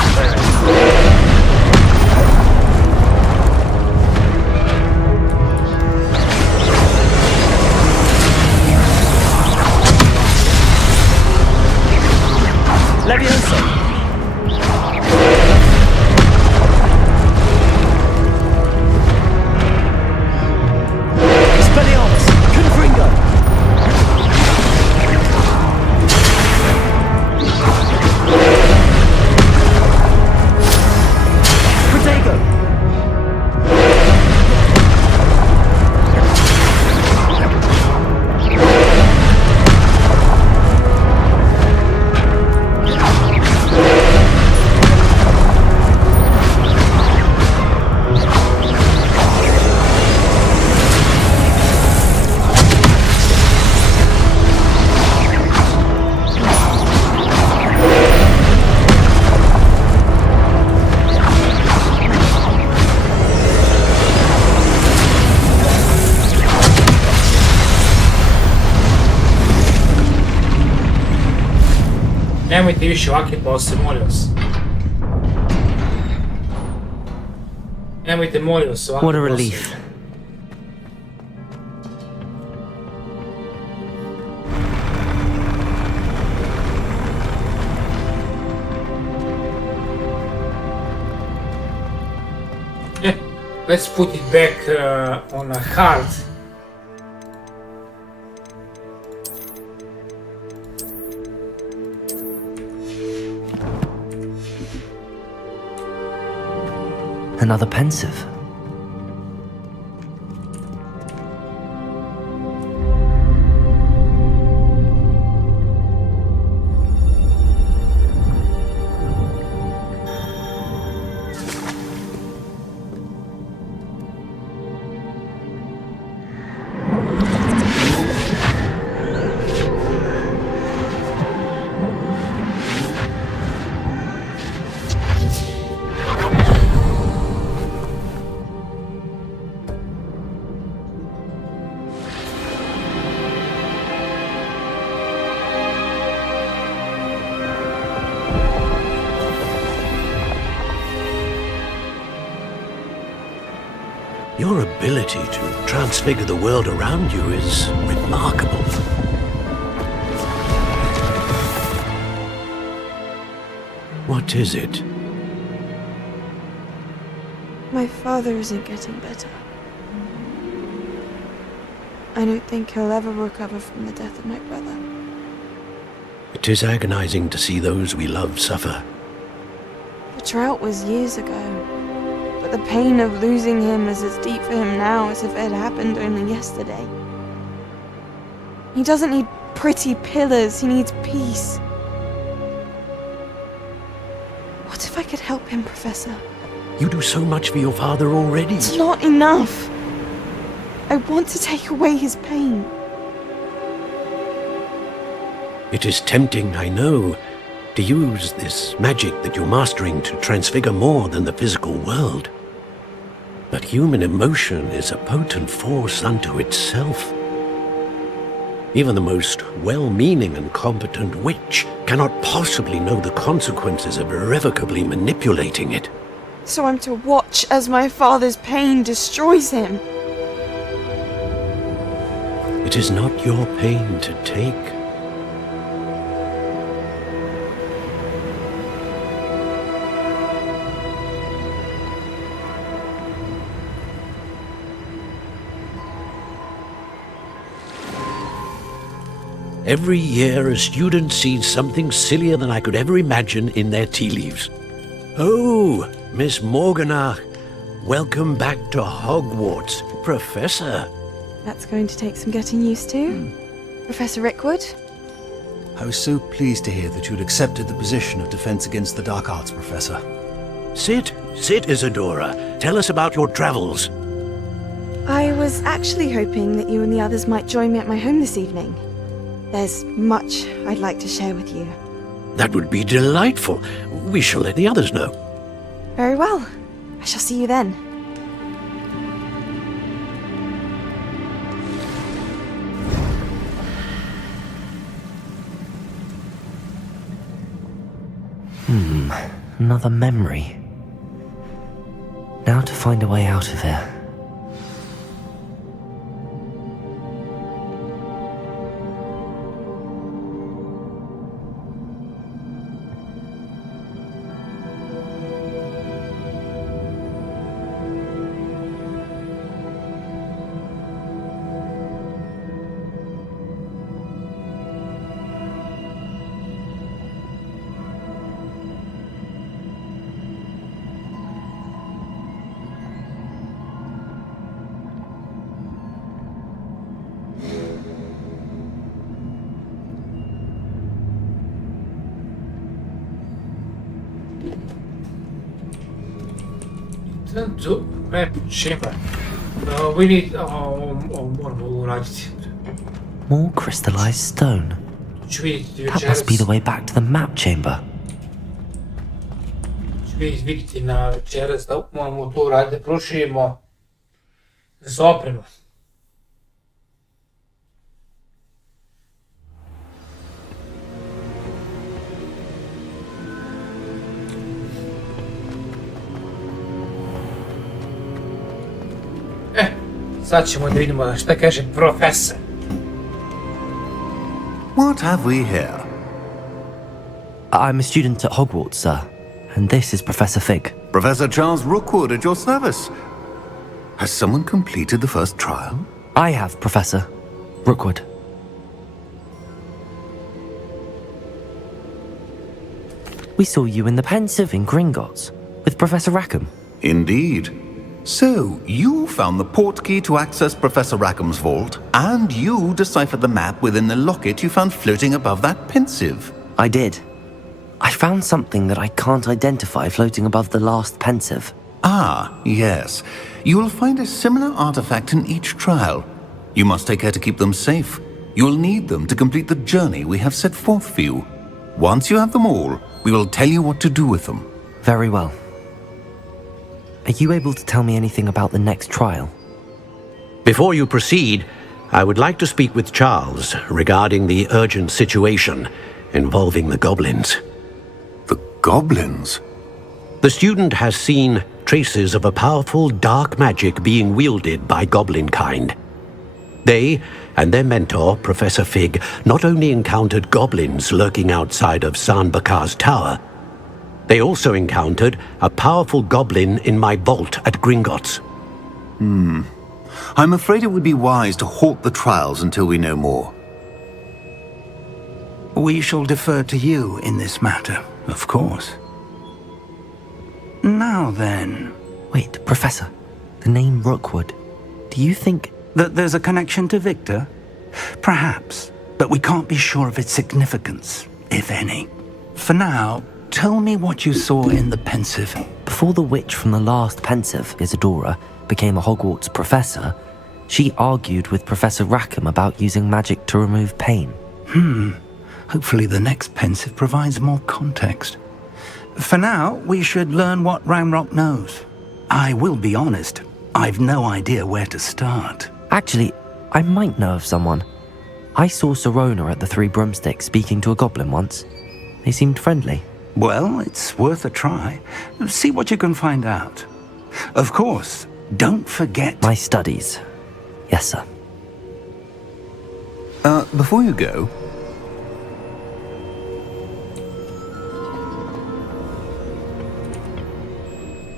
Levioso! Expelliarmus! Confringo! Protego! Nemojte više ovakve bosse, molim vas. Nemojte, molim vas, ovakve bosse. What a relief. Yeah, let's put it back on a hard. Another pensive. Your ability to transfigure the world around you is remarkable. What is it? My father isn't getting better. I don't think he'll ever recover from the death of my brother. It is agonizing to see those we love suffer. The drought was years ago. But the pain of losing him is as deep for him now as if it had happened only yesterday. He doesn't need pretty pillars, he needs peace. What if I could help him, Professor? You do so much for your father already. It's not enough. I want to take away his pain. It is tempting, I know, to use this magic that you're mastering to transfigure more than the physical world. But human emotion is a potent force unto itself. Even the most well-meaning and competent witch cannot possibly know the consequences of irrevocably manipulating it. So I'm to watch as my father's pain destroys him? It is not your pain to take. Every year, a student sees something sillier than I could ever imagine in their tea leaves. Oh, Miss Morganach, welcome back to Hogwarts, Professor. That's going to take some getting used to. Professor Rickwood? I was so pleased to hear that you'd accepted the position of Defense Against the Dark Arts, Professor. Sit, Isadora. Tell us about your travels. I was actually hoping that you and the others might join me at my home this evening. There's much I'd like to share with you. That would be delightful. We shall let the others know. Very well. I shall see you then. Another memory. Now to find a way out of here. To map chamber. We need more light. More crystallized stone. That must be the way back to the map chamber. Vidjeti na večeras da moramo to uraditi, proširimo z opremo. Sad ćemo da vidimo šta kaže profesor. What have we here? I'm a student at Hogwarts, sir, and this is Professor Fig. Professor Charles Rookwood at your service. Has someone completed the first trial? I have, Professor Rookwood. We saw you in the Pensive in Gringotts with Professor Rackham. Indeed. So, you found the portkey to access Professor Rackham's vault, and you deciphered the map within the locket you found floating above that Pensive. I did. I found something that I can't identify floating above the last Pensive. Ah, yes. You will find a similar artifact in each trial. You must take care to keep them safe. You will need them to complete the journey we have set forth for you. Once you have them all, we will tell you what to do with them. Very well. Are you able to tell me anything about the next trial? Before you proceed, I would like to speak with Charles regarding the urgent situation involving the goblins. The goblins? The student has seen traces of a powerful dark magic being wielded by goblin kind. They and their mentor, Professor Fig, not only encountered goblins lurking outside of San Bakar's tower, they also encountered a powerful goblin in my vault at Gringotts. I'm afraid it would be wise to halt the trials until we know more. We shall defer to you in this matter, of course. Now then... Wait, Professor. The name Rookwood. Do you think... that there's a connection to Victor? Perhaps, but we can't be sure of its significance, if any. For now, tell me what you saw in the Pensive. Before the witch from the last Pensive, Isadora, became a Hogwarts professor, she argued with Professor Rackham about using magic to remove pain. Hopefully the next pensive provides more context. For now, we should learn what Ramrock knows. I will be honest, I've no idea where to start. Actually, I might know of someone. I saw Sirona at the Three Broomsticks speaking to a goblin once. They seemed friendly. Well, it's worth a try. See what you can find out. Of course, don't forget... My studies. Yes, sir. Before you go...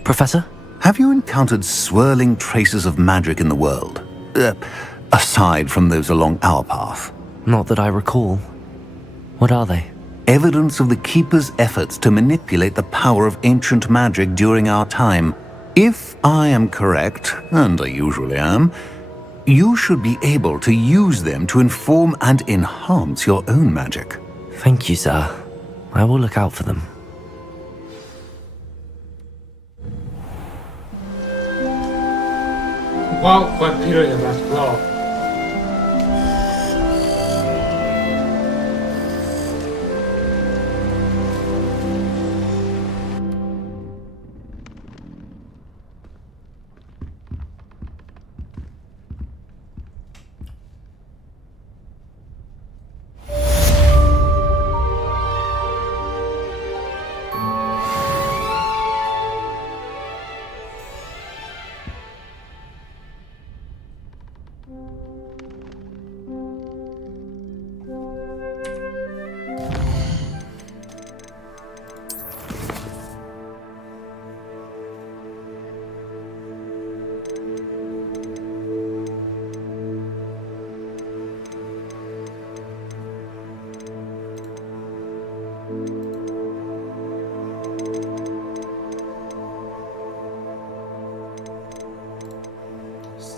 Professor? Have you encountered swirling traces of magic in the world? Aside from those along our path? Not that I recall. What are they? Evidence of the Keeper's efforts to manipulate the power of ancient magic during our time. If I am correct, and I usually am, you should be able to use them to inform and enhance your own magic. Thank you, sir. I will look out for them. Wow, koja priroda, brat, wow.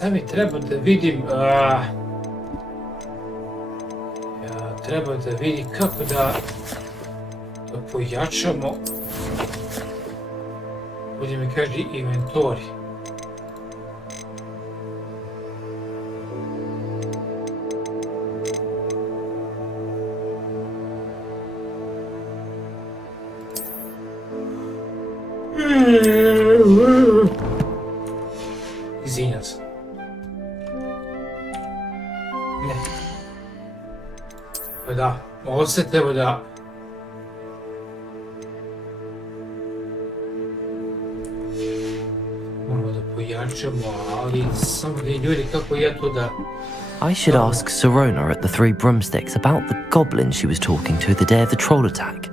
Sad mi treba da vidim, treba da vidim kako da pojačamo, ovdje mi kaže inventori. Izvinjam se. Ne. Pa da, ovo se treba da... Moramo da pojačamo, ali samo da ljudi kako ja to da... I should ask Sirona at the Three Broomsticks about the goblin she was talking to the day of the troll attack.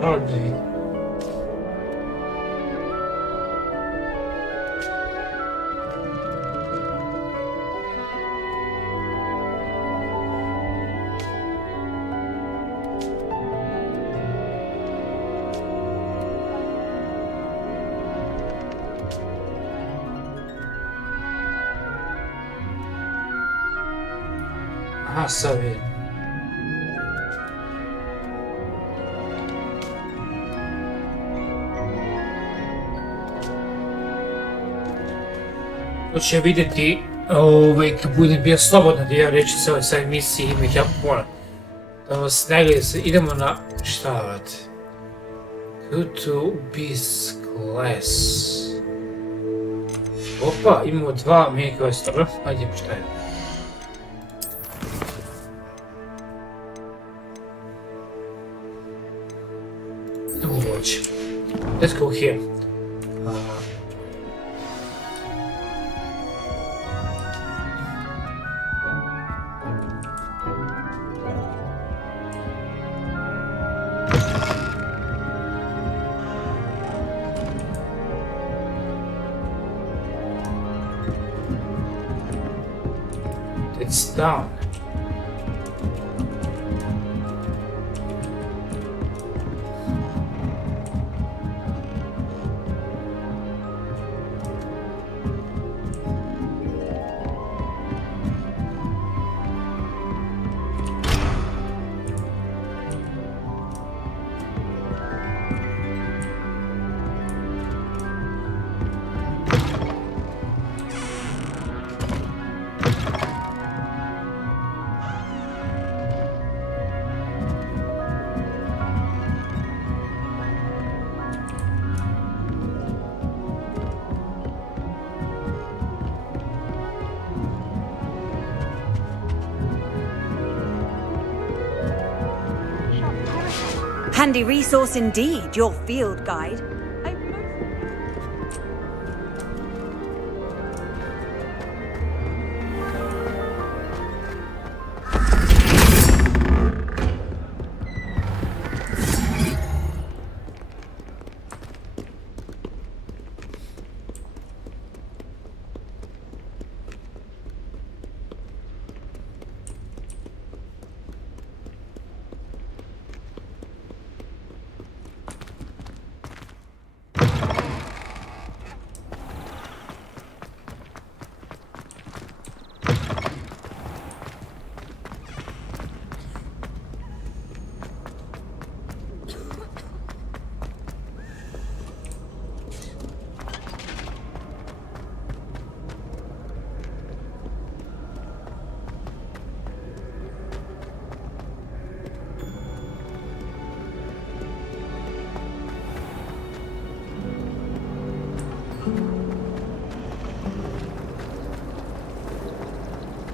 Hardly. Aha, sorry. To će vidjeti kad budem bio slobodan da ja reći se sa emisiji, ima ih jako puno. Da vas ne gleda se, idemo na šta vrat? Go to Beast Class. Opa, imamo 2 mini quest, dobro? Ajde, šta je? Idemo uvoći. Let's go here. It's down. Handy resource indeed, your field guide.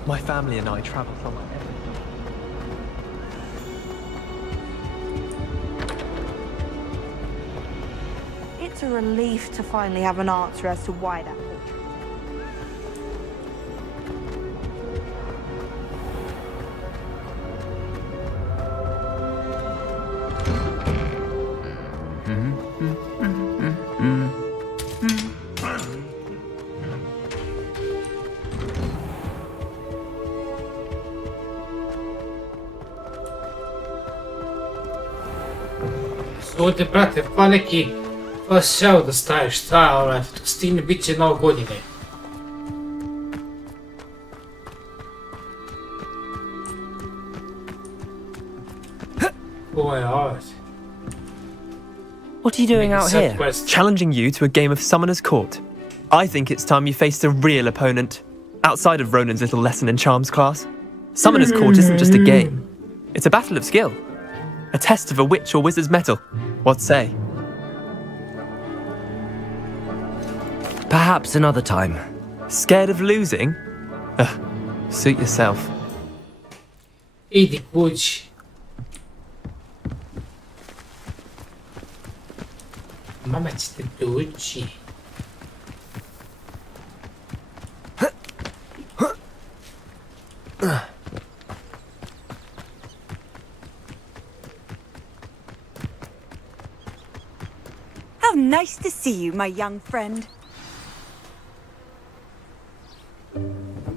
My family and I travel from every It's a relief to finally have an answer as to why that portrait. Ovdje, brate, pa neki šao da staviš, šta, to stine, bit će novo godine. What are you doing out here? Challenging you to a game of Summoner's Court. I think it's time you faced a real opponent, outside of Ronan's little lesson in charms class. Summoner's Court isn't just a game. It's a battle of skill. A test of a witch or wizard's mettle. What say? Perhaps another time. Scared of losing? Suit yourself. Idi kući. Mama ćete doći. How nice to see you, my young friend.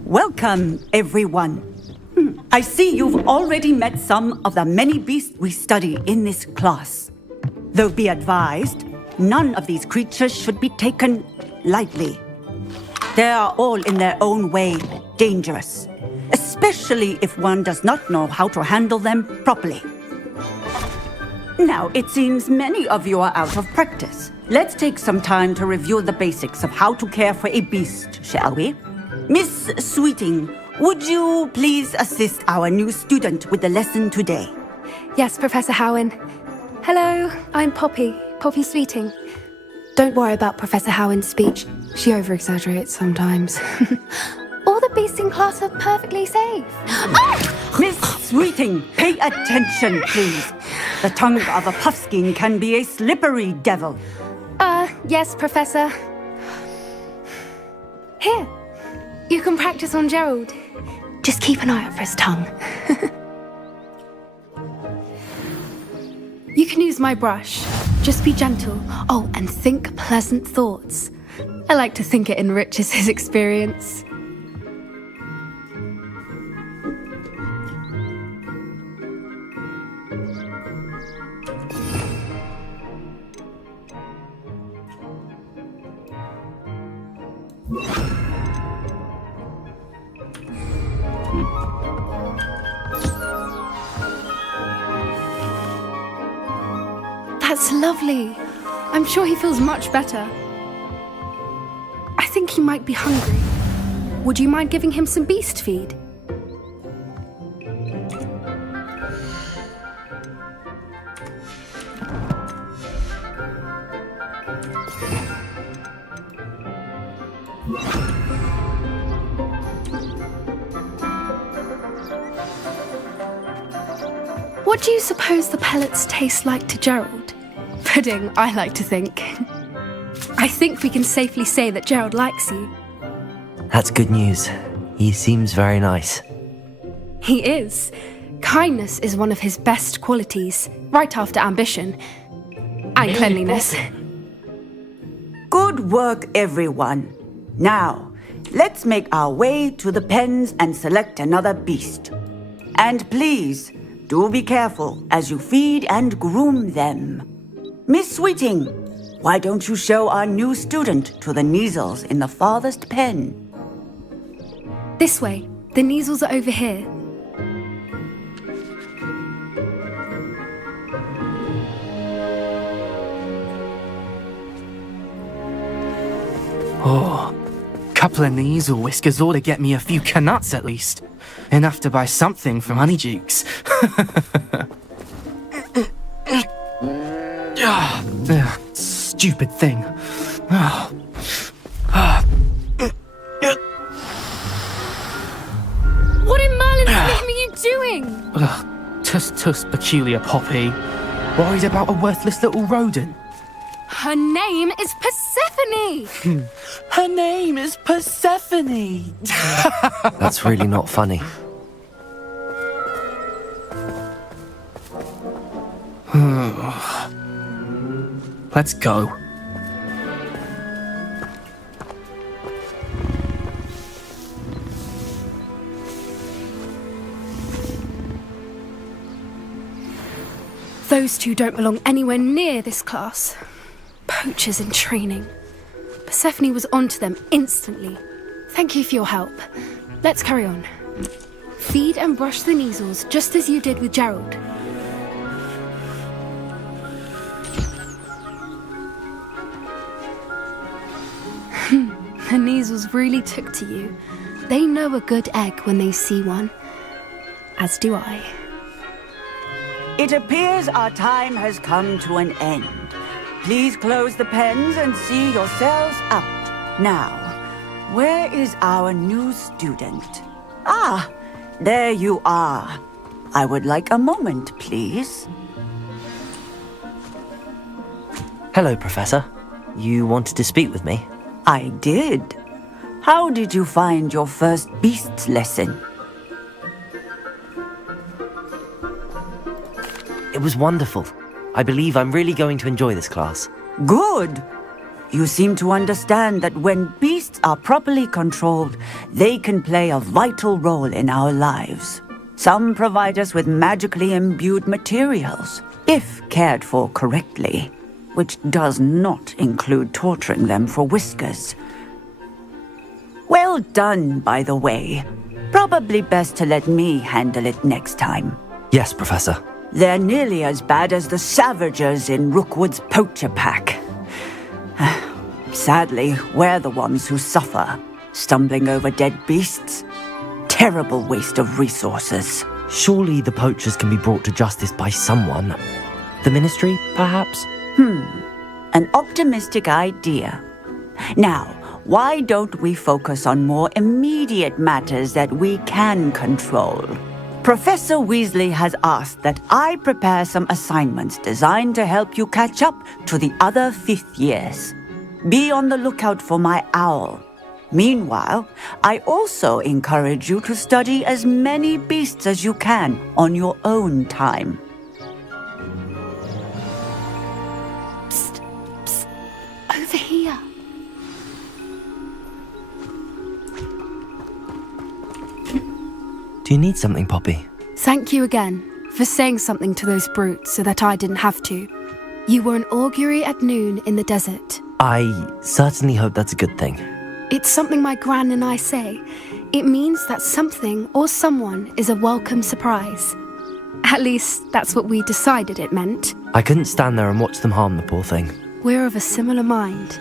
Welcome, everyone. I see you've already met some of the many beasts we study in this class. Though be advised, none of these creatures should be taken lightly. They are all in their own way dangerous. especially if one does not know how to handle them properly. Now, it seems many of you are out of practice. Let's take some time to review the basics of how to care for a beast, shall we? Miss Sweeting, would you please assist our new student with the lesson today? Yes, Professor Howen. Hello, I'm Poppy Sweeting. Don't worry about Professor Howen's speech. She over-exaggerates sometimes. All the beasts in class are perfectly safe. Miss Sweeting, pay attention, please. The tongue of a puffskein can be a slippery devil. Yes, Professor. Here, you can practice on Gerald. Just keep an eye out for his tongue. You can use my brush. Just be gentle. Oh, and think pleasant thoughts. I like to think it enriches his experience. That's lovely. I'm sure he feels much better. I think he might be hungry. Would you mind giving him some beast feed? What do you suppose the pellets taste like to Gerald? Pudding, I like to think. I think we can safely say that Gerald likes you. That's good news. He seems very nice. He is. Kindness is one of his best qualities, right after ambition. And cleanliness. Good work, everyone. Now, let's make our way to the pens and select another beast. And please, do be careful as you feed and groom them. Miss Sweeting, why don't you show our new student to the Neasels in the farthest pen? This way. The Neasels are over here. Oh, couple of Neasel whiskers ought to get me a few canuts at least. Enough to buy something from Honeydukes. Stupid thing. What in Merlin's name are you doing? Tuss, peculiar Poppy. Worried about a worthless little rodent. Her name is Persephone! Her name is Persephone! That's really not funny. Let's go. Those two don't belong anywhere near this class. Poachers in training. Persephone was onto them instantly. Thank you for your help. Let's carry on. Feed and brush the Neasels just as you did with Gerald. The Neasels really took to you. They know a good egg when they see one. As do I. It appears our time has come to an end. Please close the pens and see yourselves out. Now, where is our new student? Ah, there you are. I would like a moment, please. Hello, Professor. You wanted to speak with me? I did. How did you find your first beasts lesson? It was wonderful. I believe I'm really going to enjoy this class. Good. You seem to understand that when beasts are properly controlled, they can play a vital role in our lives. Some provide us with magically imbued materials, if cared for correctly, which does not include torturing them for whiskers. Well done, by the way. Probably best to let me handle it next time. Yes, Professor. They're nearly as bad as the Savagers in Rookwood's poacher pack. Sadly, we're the ones who suffer, stumbling over dead beasts. Terrible waste of resources. Surely the poachers can be brought to justice by someone. The Ministry, perhaps? An optimistic idea. Now, why don't we focus on more immediate matters that we can control? Professor Weasley has asked that I prepare some assignments designed to help you catch up to the other 5th years. Be on the lookout for my owl. Meanwhile, I also encourage you to study as many beasts as you can on your own time. Psst, psst, over here. Do you need something, Poppy? Thank you again for saying something to those brutes so that I didn't have to. You were an augury at noon in the desert. I certainly hope that's a good thing. It's something my gran and I say. It means that something or someone is a welcome surprise. At least, that's what we decided it meant. I couldn't stand there and watch them harm the poor thing. We're of a similar mind.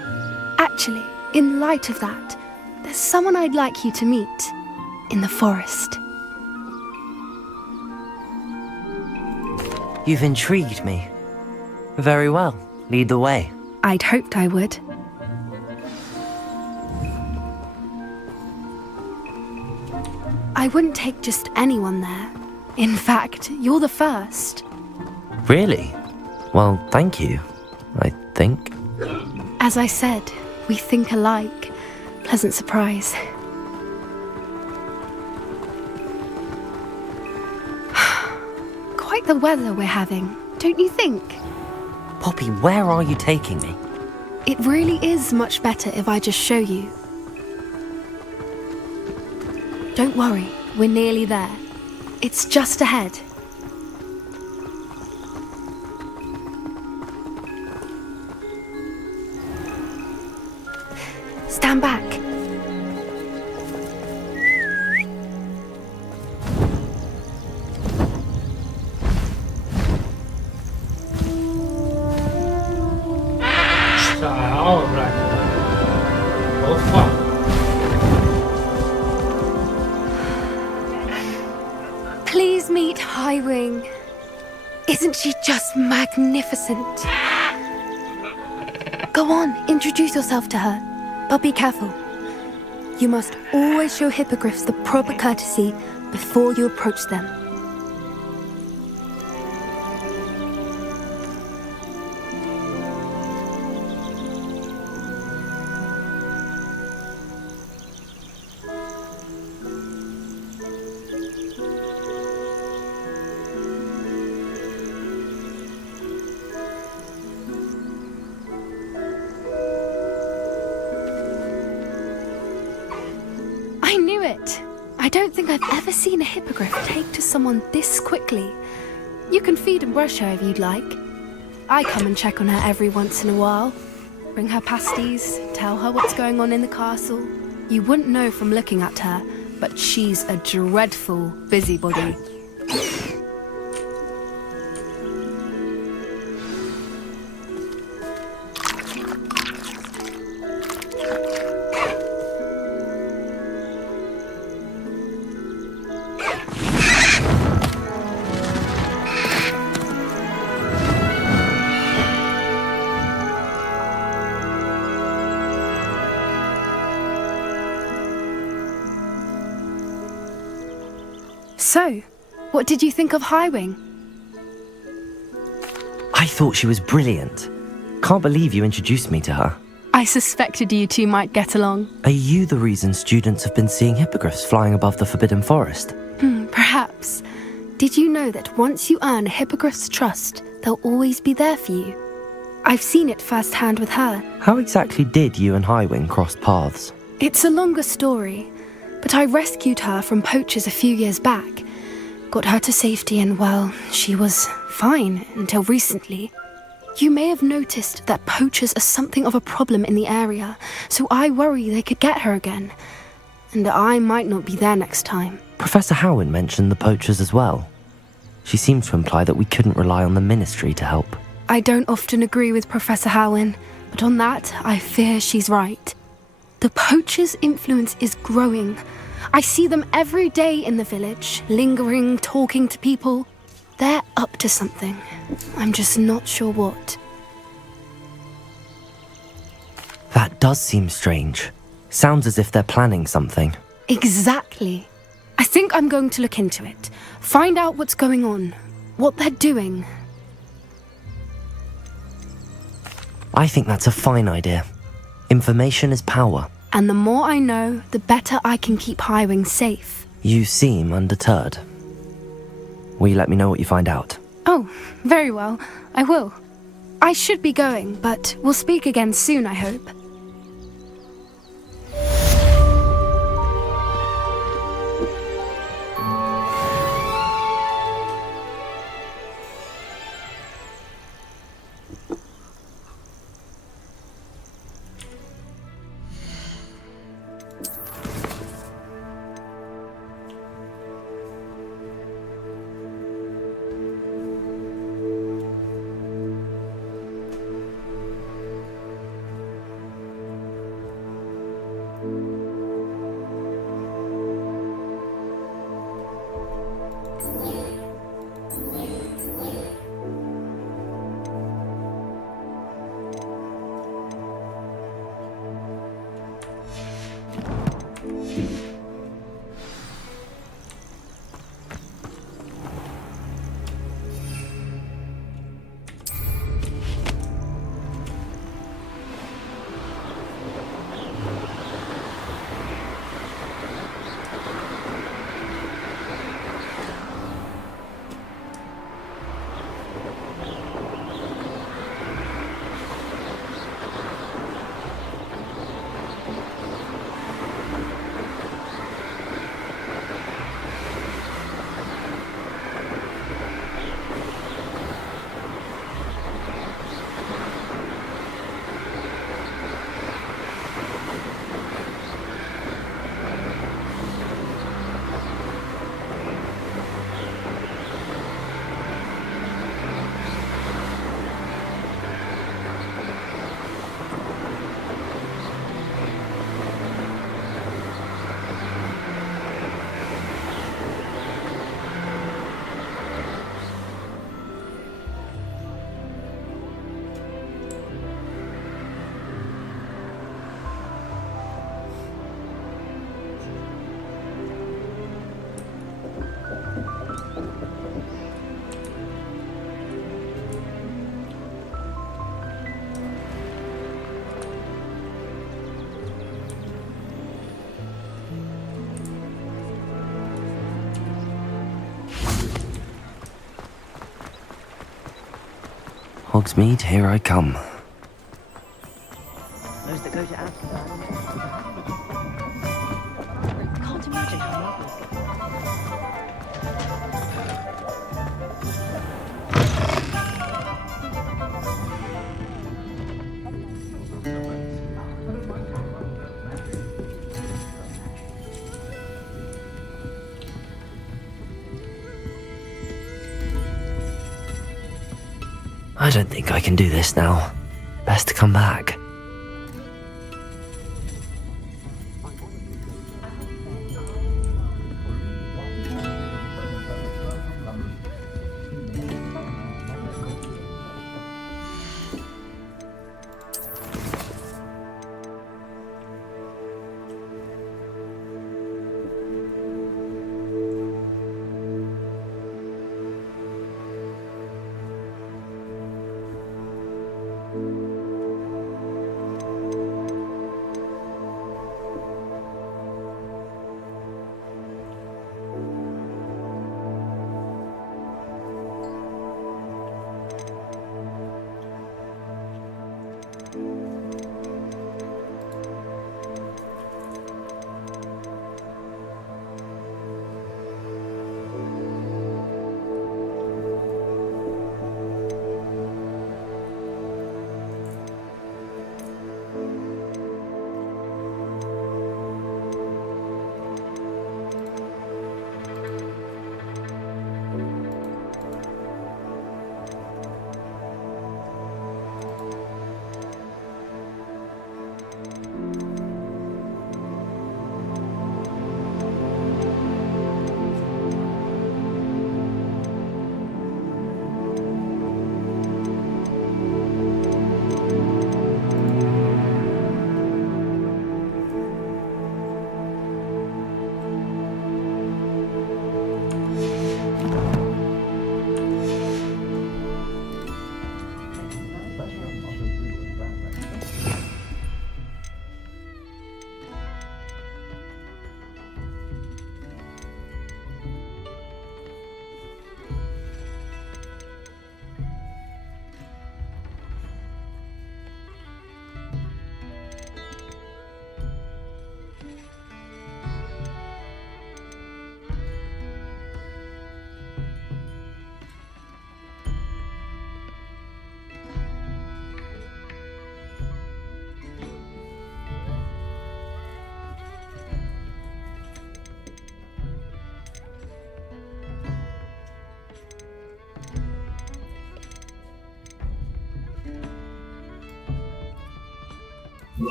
Actually, in light of that, there's someone I'd like you to meet. In the forest. You've intrigued me. Very well. Lead the way. I'd hoped I would. I wouldn't take just anyone there. In fact, you're the first. Really? Well, thank you, I think. As I said, we think alike. Pleasant surprise. Quite the weather we're having, don't you think? Poppy, where are you taking me? It really is much better if I just show you. Don't worry, we're nearly there. It's just ahead. Stand back. Alright. Oh fuck. Please meet Highwing. Isn't she just magnificent? Go on, introduce yourself to her. But be careful. You must always show hippogriffs the proper courtesy before you approach them. I knew it! I don't think I've ever seen a hippogriff take to someone this quickly. You can feed and brush her if you'd like. I come and check on her every once in a while. Bring her pasties, tell her what's going on in the castle. You wouldn't know from looking at her, but she's a dreadful busybody. So, what did you think of Highwing? I thought she was brilliant. Can't believe you introduced me to her. I suspected you two might get along. Are you the reason students have been seeing hippogriffs flying above the Forbidden Forest? Perhaps. Did you know that once you earn a hippogriff's trust, they'll always be there for you? I've seen it firsthand with her. How exactly did you and Highwing cross paths? It's a longer story, but I rescued her from poachers a few years back. Got her to safety and, well, she was fine until recently. You may have noticed that poachers are something of a problem in the area, so I worry they could get her again. and I might not be there next time. Professor Howin mentioned the poachers as well. She seemed to imply that we couldn't rely on the Ministry to help. I don't often agree with Professor Howin, but on that, I fear she's right. The poachers' influence is growing. I see them every day in the village, lingering, talking to people. They're up to something. I'm just not sure what. That does seem strange. Sounds as if they're planning something. Exactly. I think I'm going to look into it. Find out what's going on. What they're doing. I think that's a fine idea. Information is power. And the more I know, the better I can keep Highwing safe. You seem undeterred. Will you let me know what you find out? Oh, very well. I will. I should be going, but we'll speak again soon, I hope. Hogsmeade, here I come. Those that go to Amsterdam. I can't imagine how lovely it's going to be. I don't think I can do this now. Best to come back.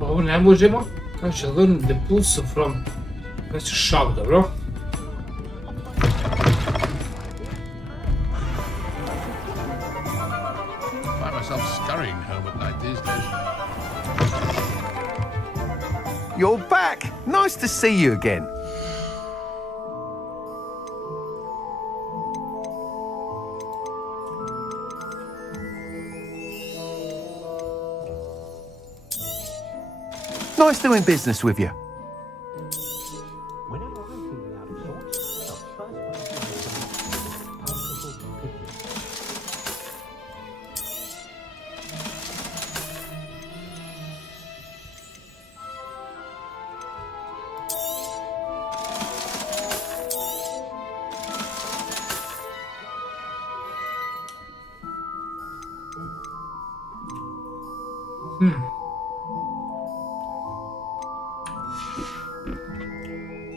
Ovo ne možemo. Kaže, learn the pulse from... Znači, šav, dobro. Find myself scurrying home at night these days. You're back! Nice to see you again. Nice doing business with you.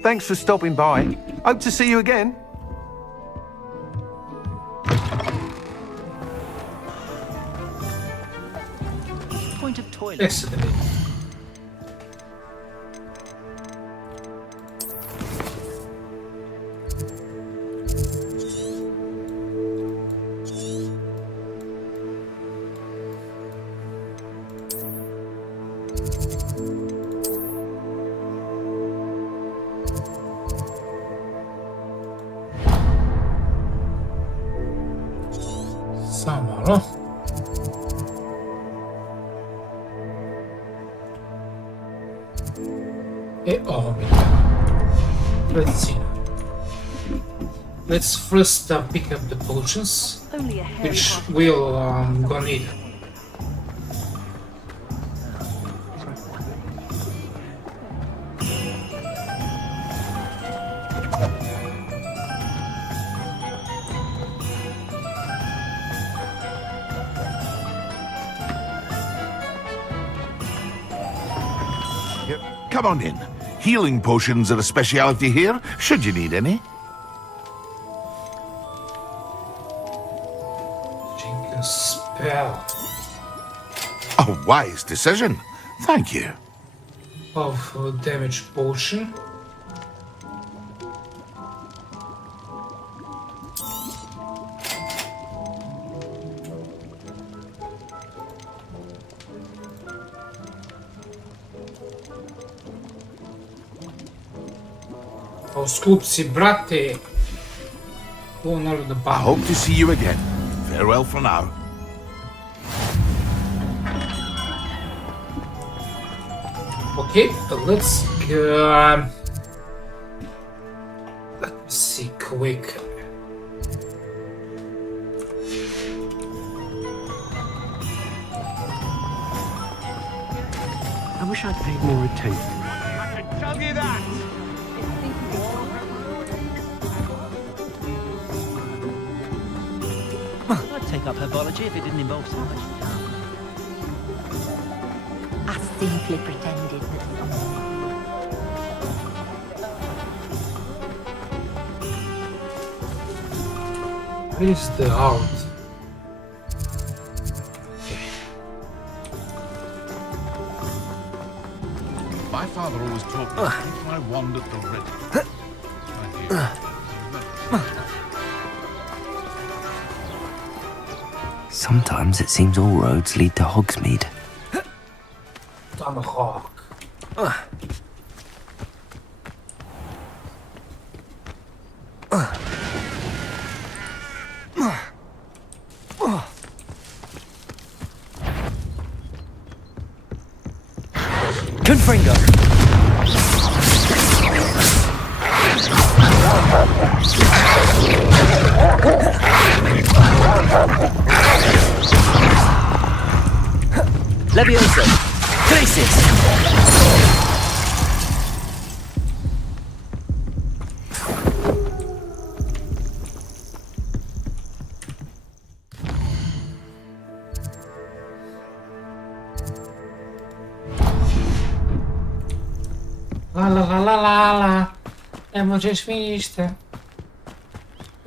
Thanks for stopping by. Hope to see you again. Point of toilet. Excellent. Samo, e ovo mi treba. Let's see. Let's first pick up the potions, which we'll gonna need. Come on in. Healing potions are a speciality here, should you need any. Drink a spell. A wise decision. Thank you. Of damage potion. O skupci, brate! I hope to see you again. Farewell for now. Okay, let's go. Let me see quick. I wish I'd paid more attention. I can tell you that! I'd take up herbology if it didn't involve so much. I simply pretended that Where is the out? My father always taught me to keep my wand at the ready. Sometimes it seems all roads lead to Hogsmeade. Tomahawk. Confringo. Levioso. Crisis. La la la la la la. É muito difícil.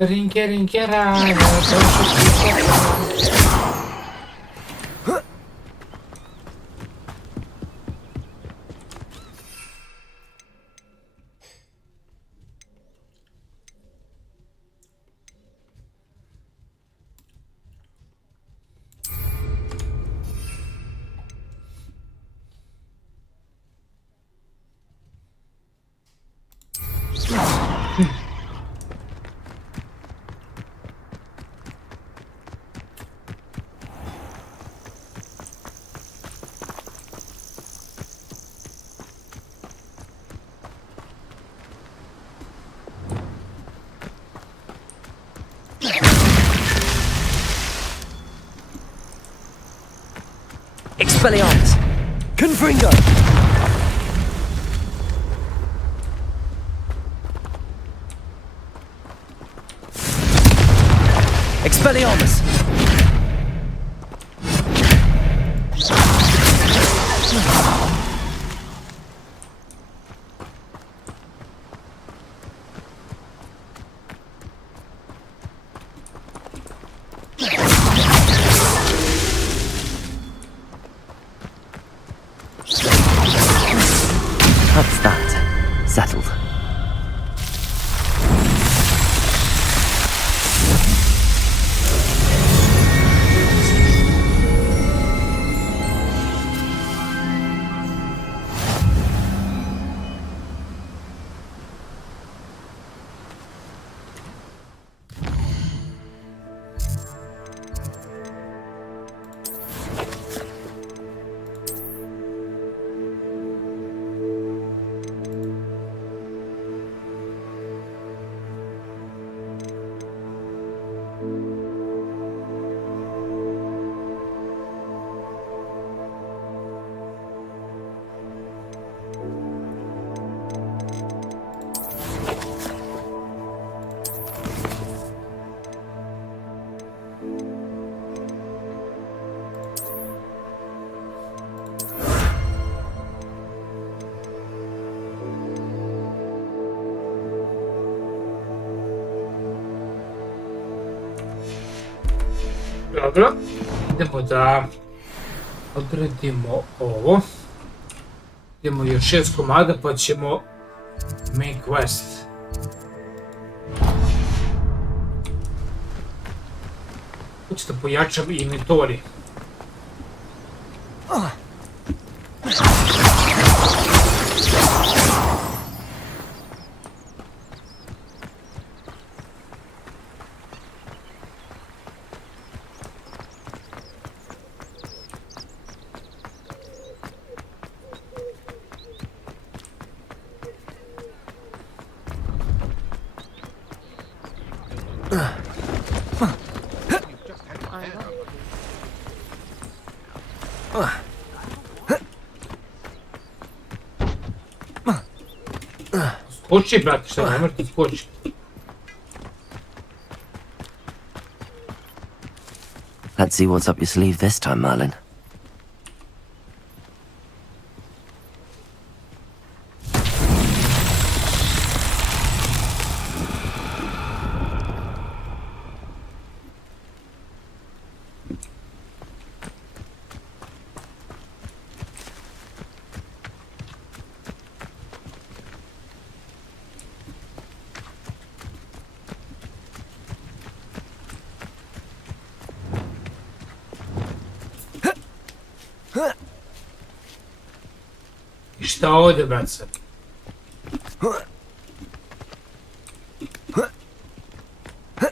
Rinchiera, proszę. Expelliarmus! Confringo! Expelliarmus! That's that. Settled. Dobro, idemo da odradimo ovo. Idemo još 6 komada pa ćemo main quest. Hoću da pojačam inventori. Skoči, brate, šta ne možete skoči? Let's see what's up your sleeve this time, Merlin. I šta ovdje, brat, sad?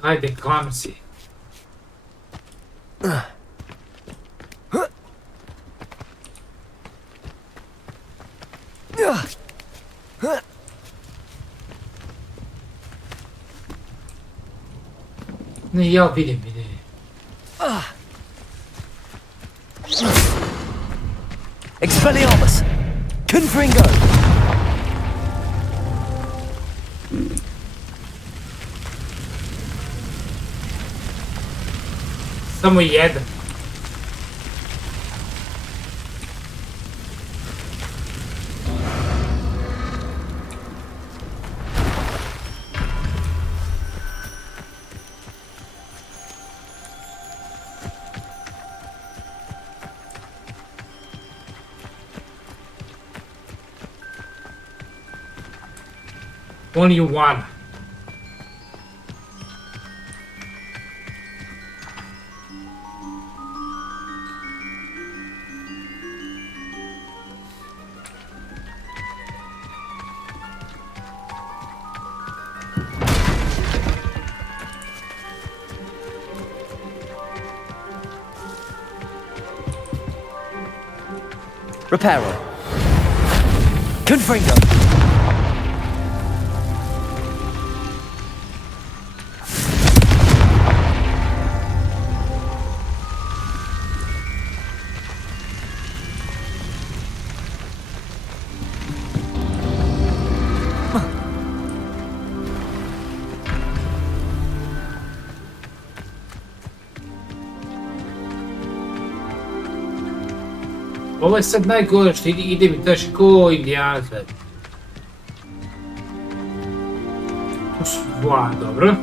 Ajde, klamsi. Ne, ja vidim. Expelliarmus! Confringo! Samo jedan. Only one. Reparo. Confringo. Ovo je sad najgore što ide mi daš ko indijanac. Dva, dobro.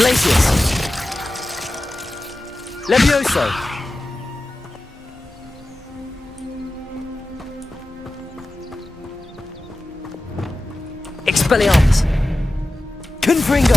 Glacius. Levioso. Expelliarmus. Confringo.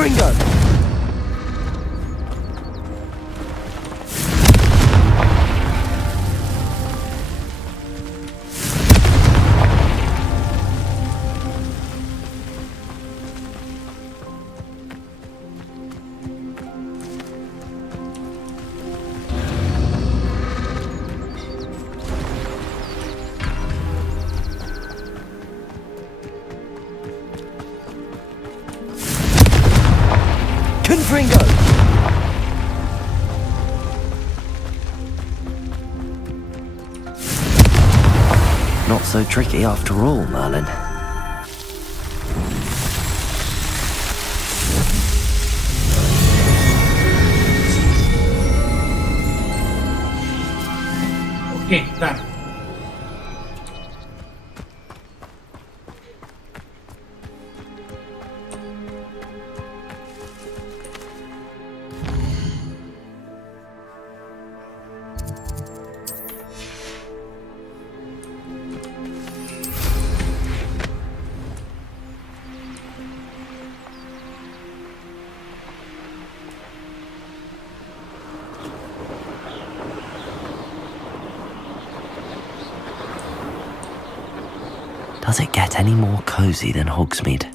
Confringo! Confringo! Not so tricky after all, Merlin. Okay, done. Does it get any more cozy than Hogsmeade?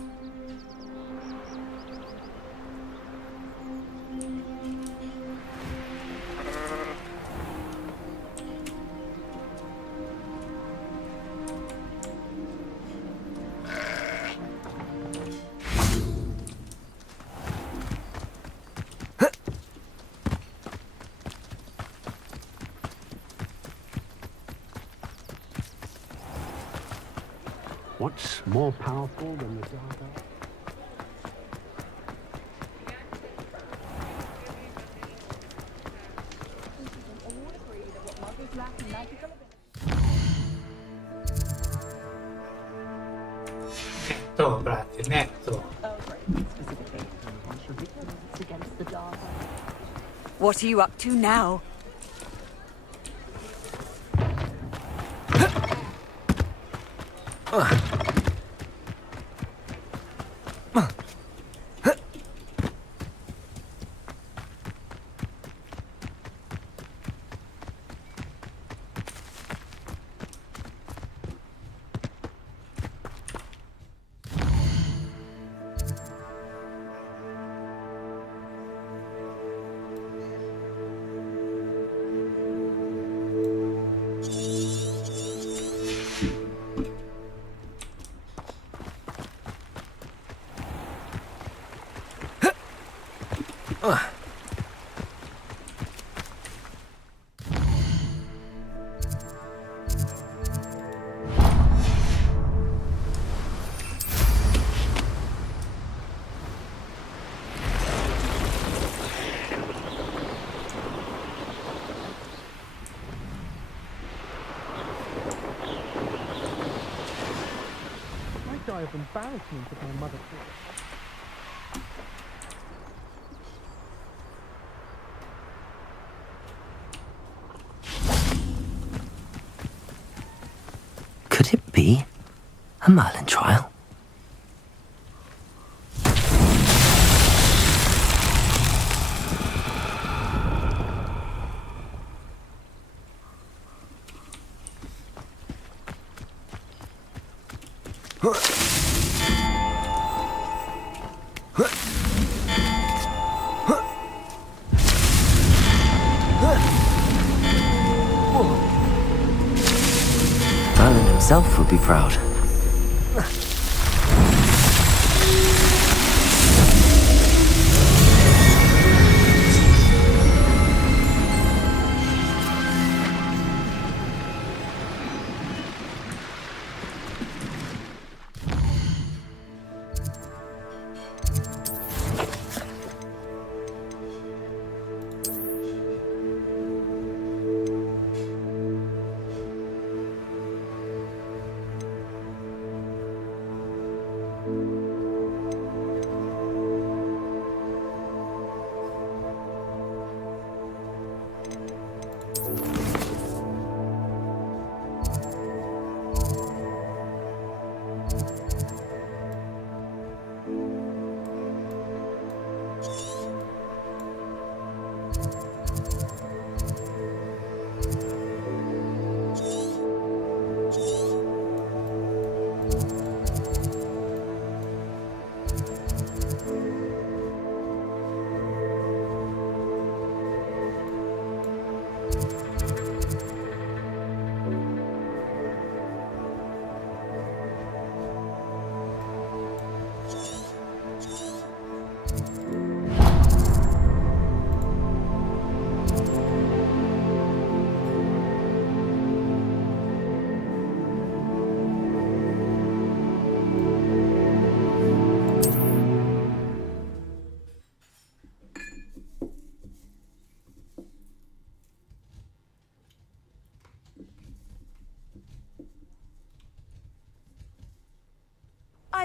What's more powerful than the dark arts? Netto, brate, netto. What are you up to now? I'd die of embarrassment if my mother saw Could it be a Merlin trial? Merlin himself would be proud.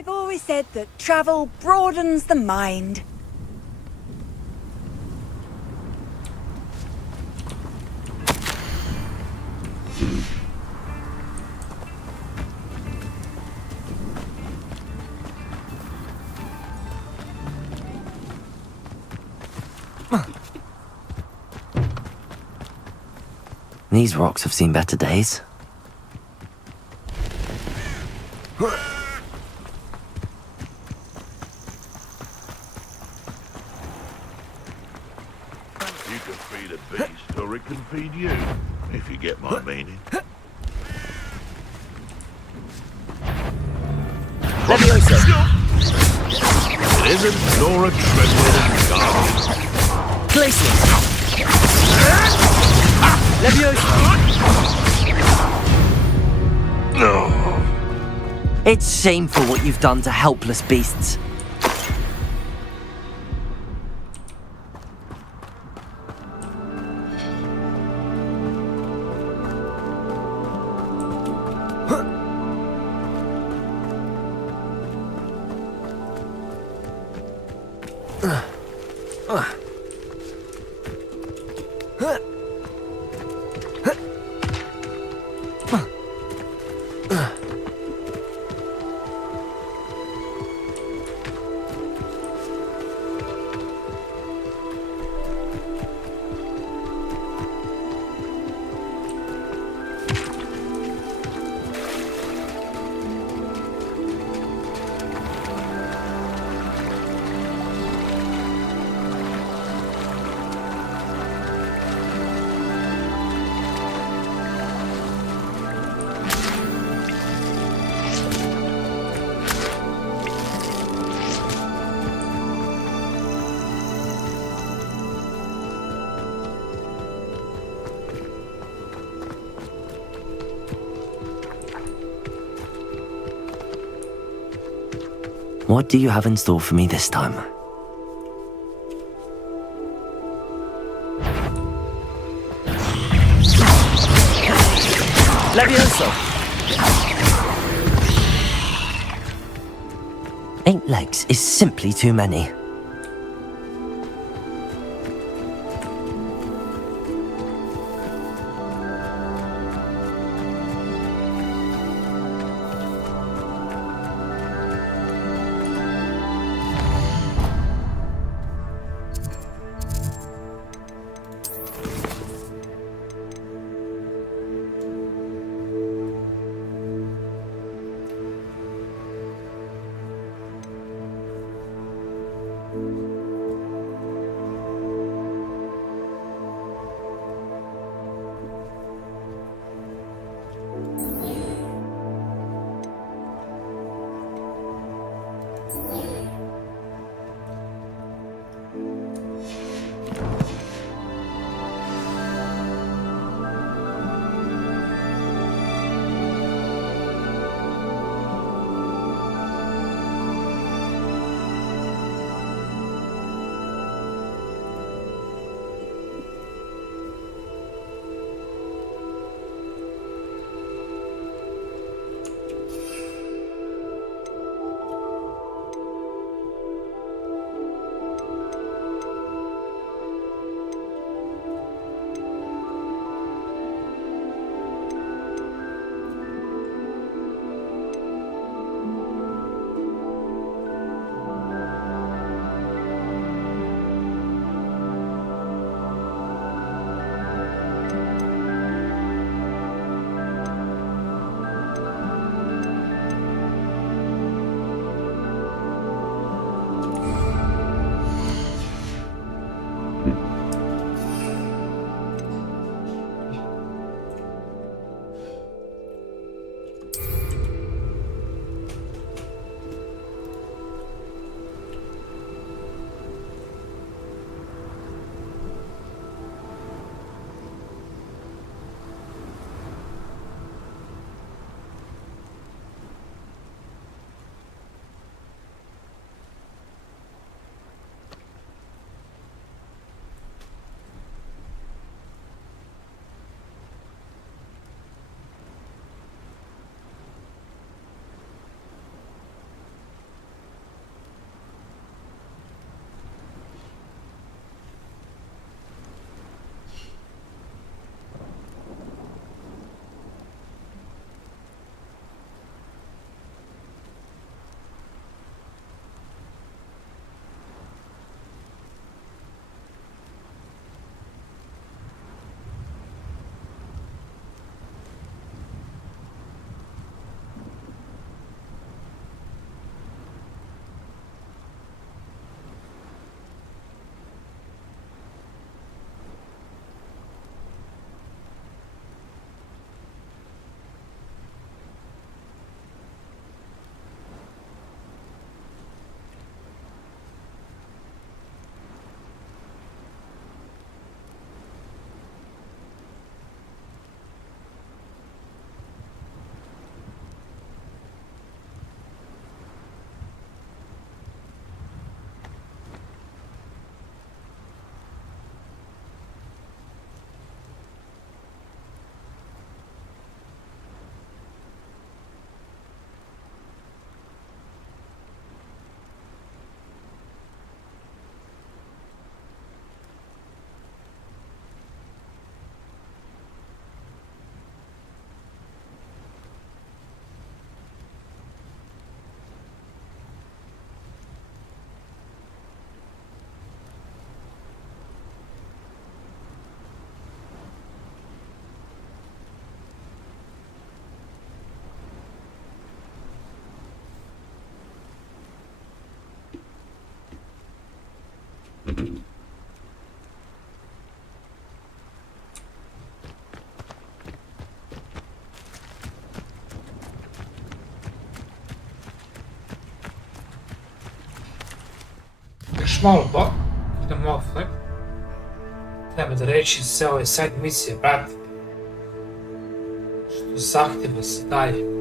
I've always said that travel broadens the mind. These rocks have seen better days. You can feed a beast, or it can feed you, if you get my meaning. Levioso! It isn't nor a trembling garden. Glacier! Levioso! It's shameful what you've done to helpless beasts. What do you have in store for me this time? Levioso! 8 legs is simply too many. Još malo idemo offline. Treba da reći se ove side misije, brate. Što zahtjeva se dalje.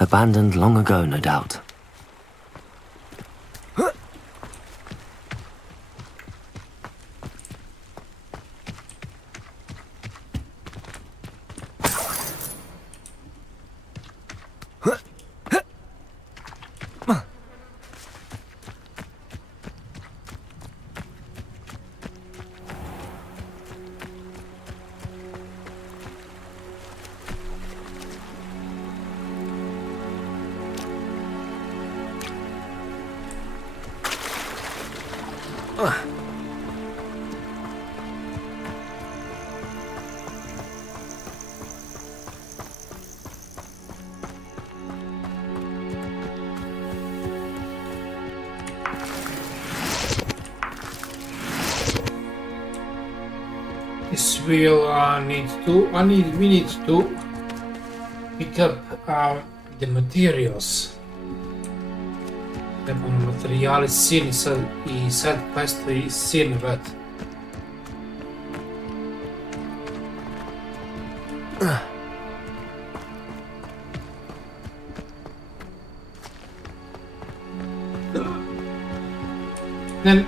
Abandoned long ago, no doubt. This will we need to pick up the materials. Trebamo materijali silni i sad postoji silni vet. Then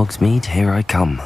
Hogsmeade, here I come.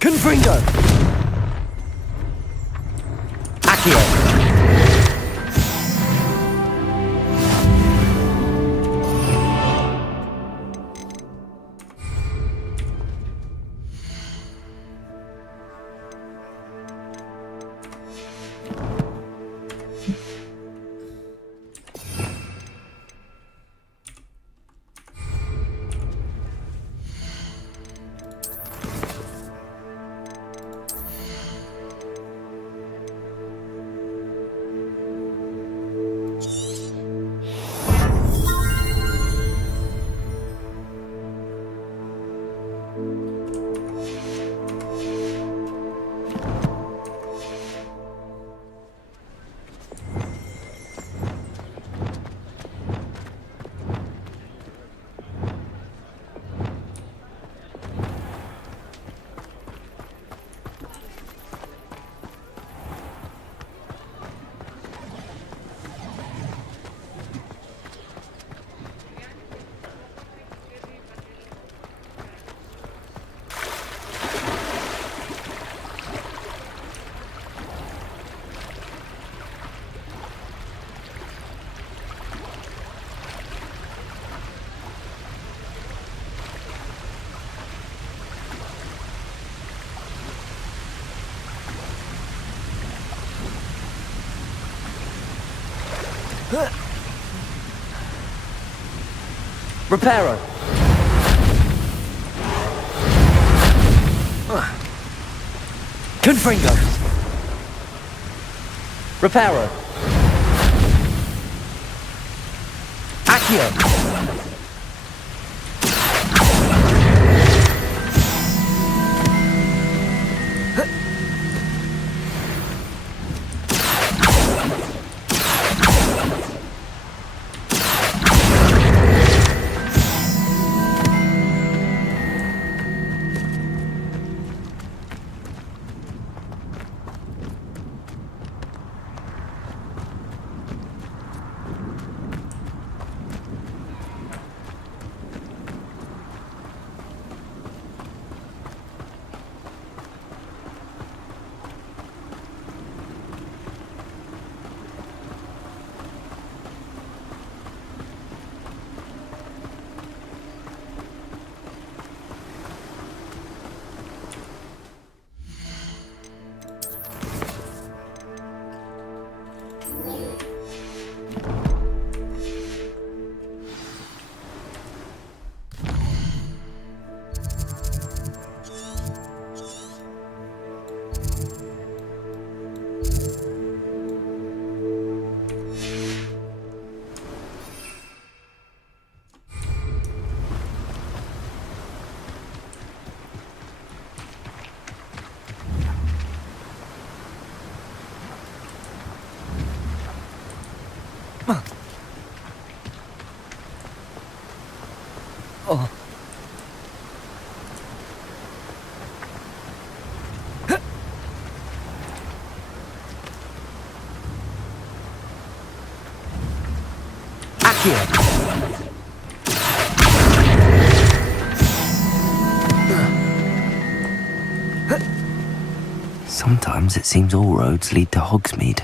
Confringo! Accio! Reparo. Confringo. Reparo. Accio. Oh. Accio. Sometimes it seems all roads lead to Hogsmeade.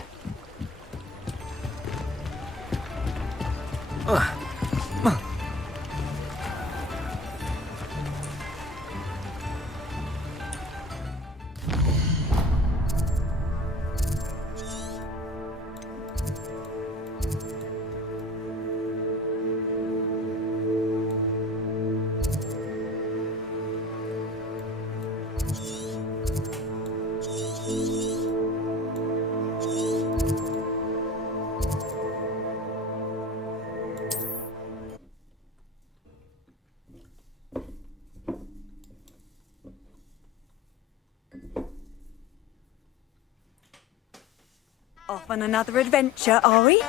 Off on another adventure, are we?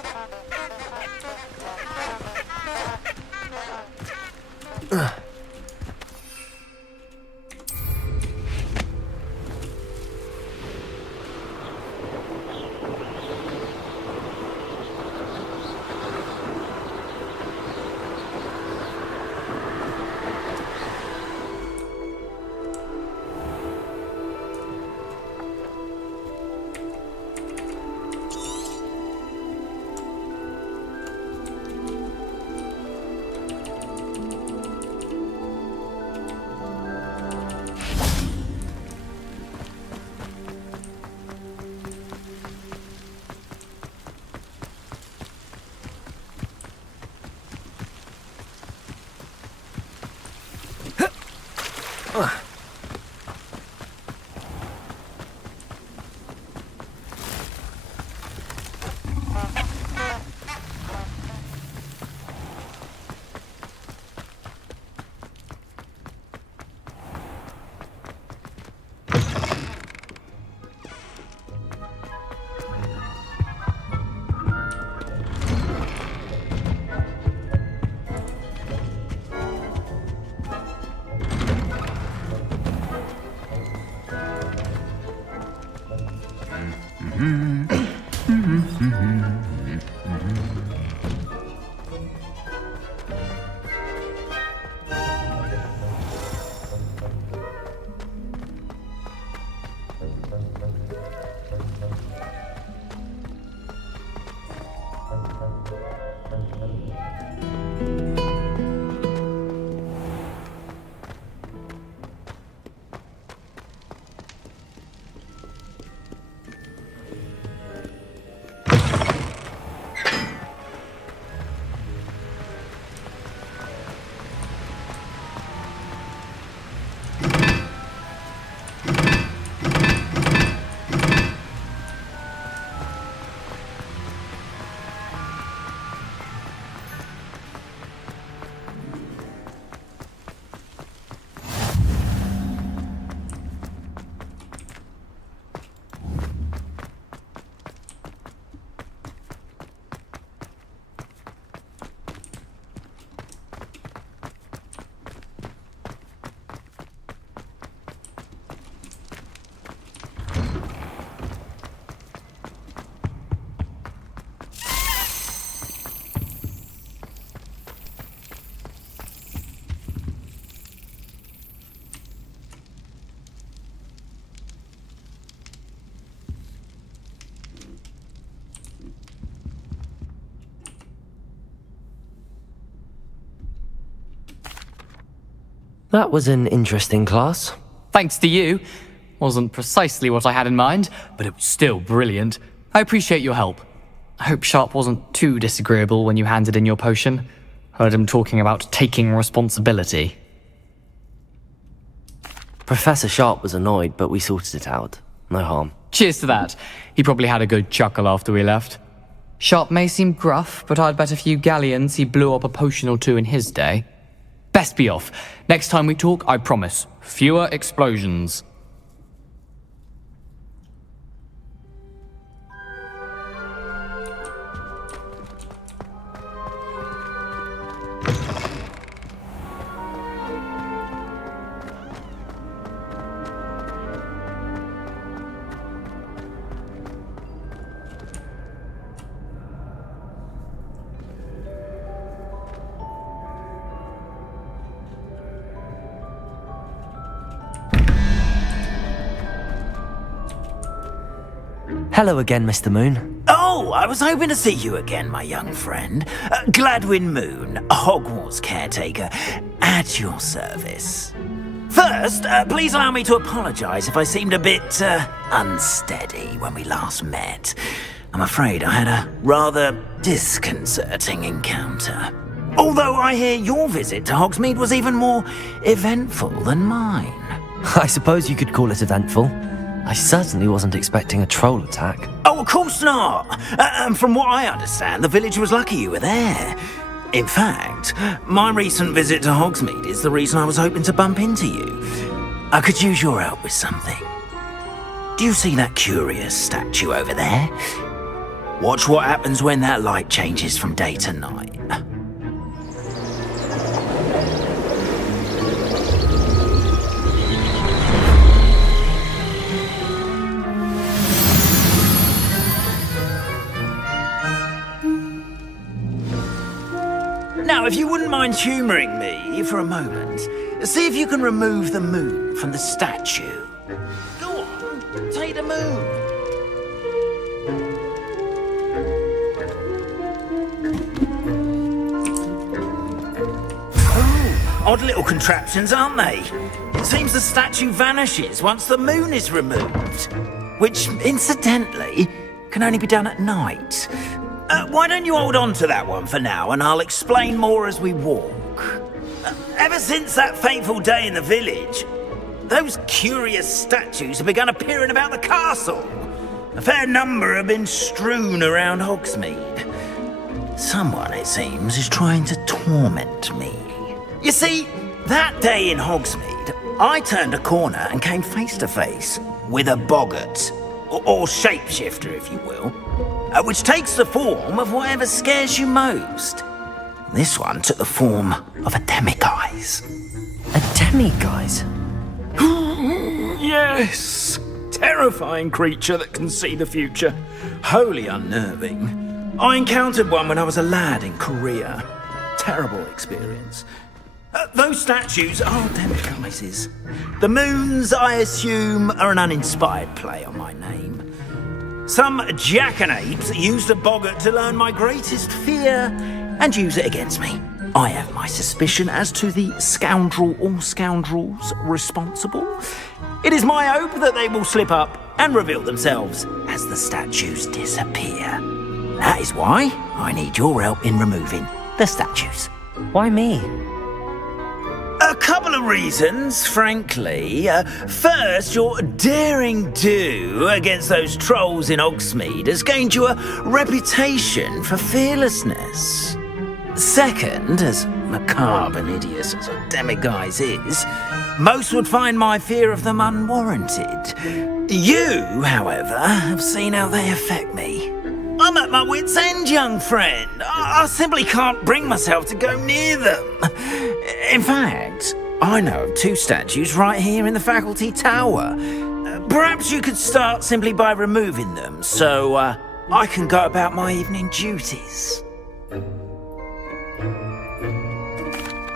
That was an interesting class. Thanks to you. Wasn't precisely what I had in mind, but it was still brilliant. I appreciate your help. I hope Sharp wasn't too disagreeable when you handed in your potion. Heard him talking about taking responsibility. Professor Sharp was annoyed, but we sorted it out. No harm. Cheers to that. He probably had a good chuckle after we left. Sharp may seem gruff, but I'd bet a few galleons he blew up a potion or two in his day. Best be off. Next time we talk, I promise, fewer explosions. Hello again, Mr. Moon. Oh, I was hoping to see you again, my young friend. Gladwin Moon, Hogwarts caretaker, at your service. First, please allow me to apologise if I seemed a bit unsteady when we last met. I'm afraid I had a rather disconcerting encounter. Although I hear your visit to Hogsmeade was even more eventful than mine. I suppose you could call it eventful. I certainly wasn't expecting a troll attack. Oh, of course not. And from what I understand, the village was lucky you were there. In fact, my recent visit to Hogsmeade is the reason I was hoping to bump into you. I could use your help with something. Do you see that curious statue over there? Watch what happens when that light changes from day to night. Now, if you wouldn't mind humouring me for a moment, see if you can remove the moon from the statue. Go on, take the moon. Oh, odd little contraptions, aren't they? It seems the statue vanishes once the moon is removed, which, incidentally, can only be done at night. Why don't you hold on to that one for now, and I'll explain more as we walk. Ever since that fateful day in the village, those curious statues have begun appearing about the castle. A fair number have been strewn around Hogsmeade. Someone, it seems, is trying to torment me. You see, that day in Hogsmeade, I turned a corner and came face to face with a boggart, or shapeshifter, if you will. Which takes the form of whatever scares you most. This one took the form of a demiguise. A demiguise? Yes! Terrifying creature that can see the future. Wholly unnerving. I encountered one when I was a lad in Korea. Terrible experience. Those statues are demiguises. The moons, I assume, are an uninspired play on my name. Some jackanapes used a boggart to learn my greatest fear and use it against me. I have my suspicion as to the scoundrel or scoundrels responsible. It is my hope that they will slip up and reveal themselves as the statues disappear. That is why I need your help in removing the statues. Why me? A couple of reasons, frankly. First, your daring do against those trolls in Hogsmeade has gained you a reputation for fearlessness. Second, as macabre and hideous as a demiguise is, most would find my fear of them unwarranted. You, however, have seen how they affect me. I'm at my wit's end, young friend. I simply can't bring myself to go near them. In fact, I know of two statues right here in the faculty tower. Perhaps you could start simply by removing them, so I can go about my evening duties.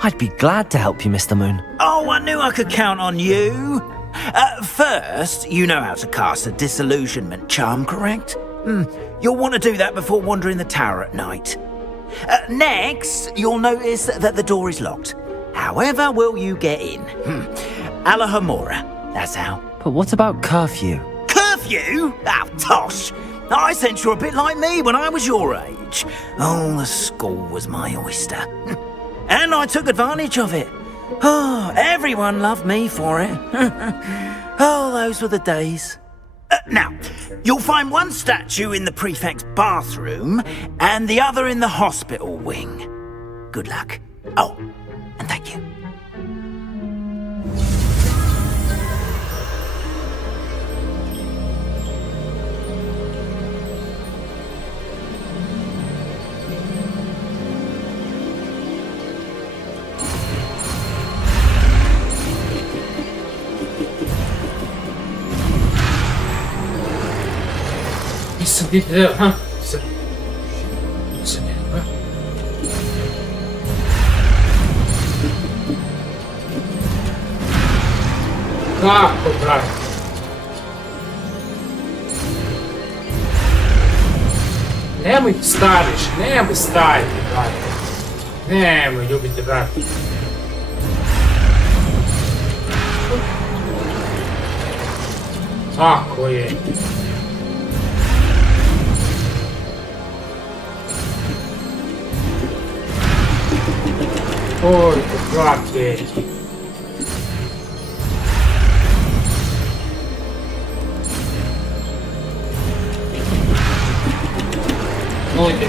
I'd be glad to help you, Mr. Moon. Oh, I knew I could count on you. First, you know how to cast a disillusionment charm, correct? You'll want to do that before wandering the tower at night. Next, you'll notice that the door is locked. However will you get in? Alahomora, that's how. But what about curfew? Curfew? Oh, tosh. I sense you're a bit like me when I was your age. Oh, the school was my oyster. And I took advantage of it. Oh, everyone loved me for it. Oh, those were the days. Now, you'll find one statue in the prefect's bathroom and the other in the hospital wing. Good luck. Oh, and thank you. Nisam vidio, aha, nisam vidio. Kako, brate? Nemoj stariš, nemoj staviti, brate. Nemoj ljubiti, brate. Tako je. Oj, brate. Ojde.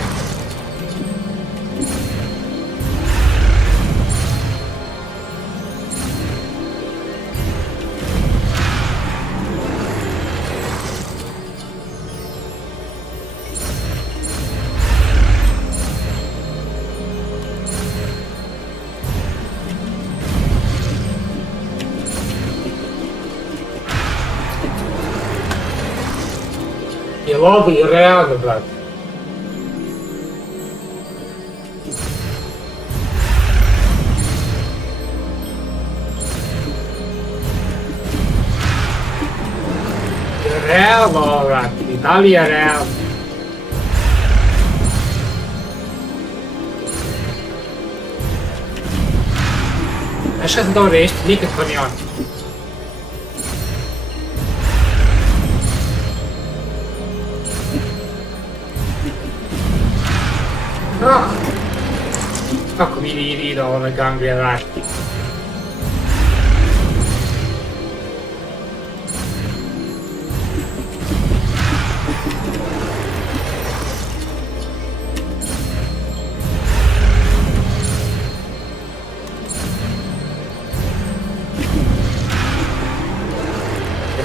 Jel ovo je realno, brate? Je realno, brate? I da li je realno? Znaš šta sam dobro reći? Nikad pa ni on. Kako mi ide ona ganglija radi.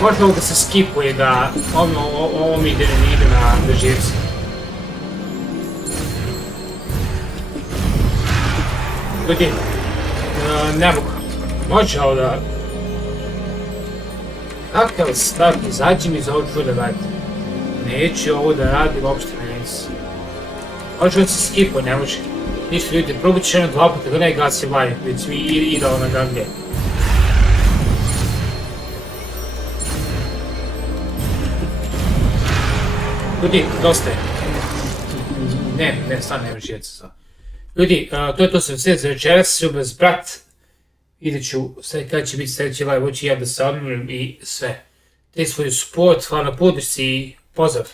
Može ovo da se skipuje, da ovo mi ide na živci. Ljudi, ne mogu. Može ovo da... Kakav start, izađi mi iz ovog čuda, brate. Neću ovo da radim, uopšte ne nesu. Može ovo se skipuje, ne može. Ništa ljudi, probat ću jedno 2 puta, da ne gasi vlaje, već mi ide ovo na ganglje. Ljudi, dosta je. Ne, stvarno nema žijeca sad. Ljudi, to je to sve za večeras, ljubaz brat. Vidjet ću sve kada će biti sljedeći live, hoću ja da se odmorim i sve. Te svoju support, hvala na podršci i pozdrav.